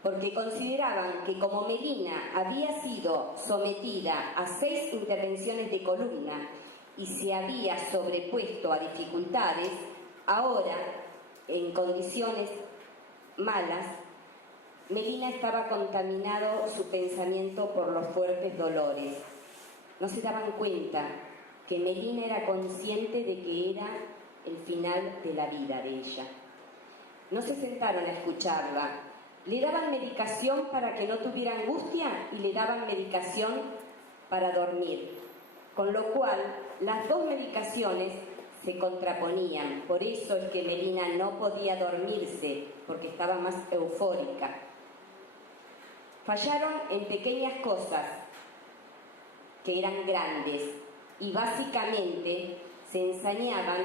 porque consideraban que como Melina había sido sometida a 6 intervenciones de columna y se había sobrepuesto a dificultades, ahora, en condiciones malas, Melina estaba contaminado su pensamiento por los fuertes dolores. No se daban cuenta que Melina era consciente de que era el final de la vida de ella. No se sentaron a escucharla. Le daban medicación para que no tuviera angustia y le daban medicación para dormir. Con lo cual, las dos medicaciones se contraponían. Por eso es que Melina no podía dormirse, porque estaba más eufórica. Fallaron en pequeñas cosas que eran grandes, y básicamente se ensañaban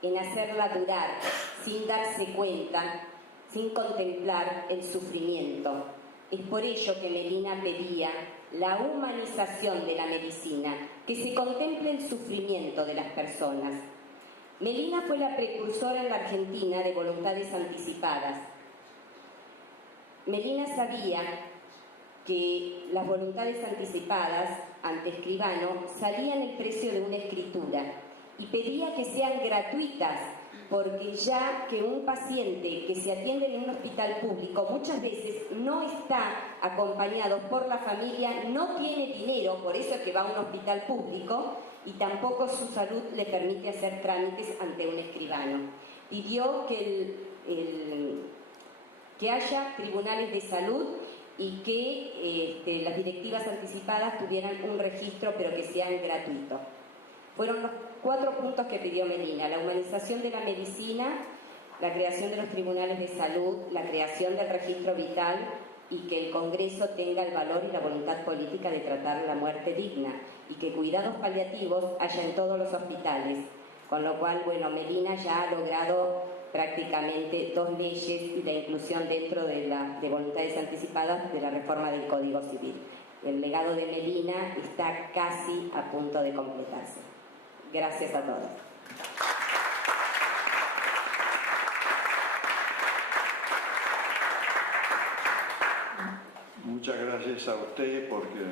en hacerla durar sin darse cuenta, sin contemplar el sufrimiento. Es por ello que Melina pedía la humanización de la medicina, que se contemple el sufrimiento de las personas. Melina fue la precursora en la Argentina de voluntades anticipadas. Melina sabía que las voluntades anticipadas ante escribano salían el precio de una escritura y pedía que sean gratuitas porque ya que un paciente que se atiende en un hospital público muchas veces no está acompañado por la familia, no tiene dinero, por eso es que va a un hospital público, y tampoco su salud le permite hacer trámites ante un escribano. Pidió que haya tribunales de salud y que las directivas anticipadas tuvieran un registro, pero que sean gratuitos. Fueron los 4 puntos que pidió Melina: la humanización de la medicina, la creación de los tribunales de salud, la creación del registro vital y que el Congreso tenga el valor y la voluntad política de tratar la muerte digna, y que cuidados paliativos haya en todos los hospitales. Con lo cual, bueno, Melina ya ha logrado prácticamente 2 leyes y la inclusión dentro de voluntades anticipadas de la reforma del Código Civil. El legado de Melina está casi a punto de completarse. Gracias a todos. Muchas gracias a usted porque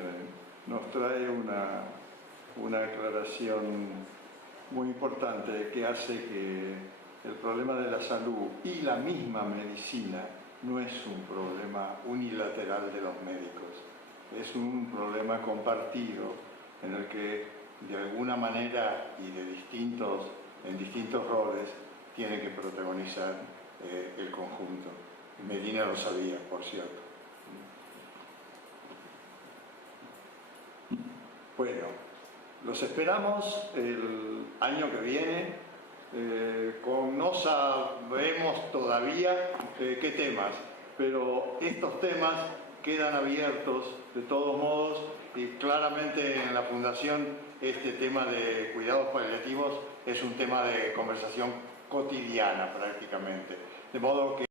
nos trae una aclaración muy importante que hace que el problema de la salud y la misma medicina no es un problema unilateral de los médicos, es un problema compartido en el que de alguna manera y en distintos roles tiene que protagonizar el conjunto. Melina lo sabía, por cierto. Bueno, los esperamos el año que viene. No sabemos todavía qué temas, pero estos temas quedan abiertos de todos modos, y claramente en la Fundación este tema de cuidados paliativos es un tema de conversación cotidiana prácticamente, de modo que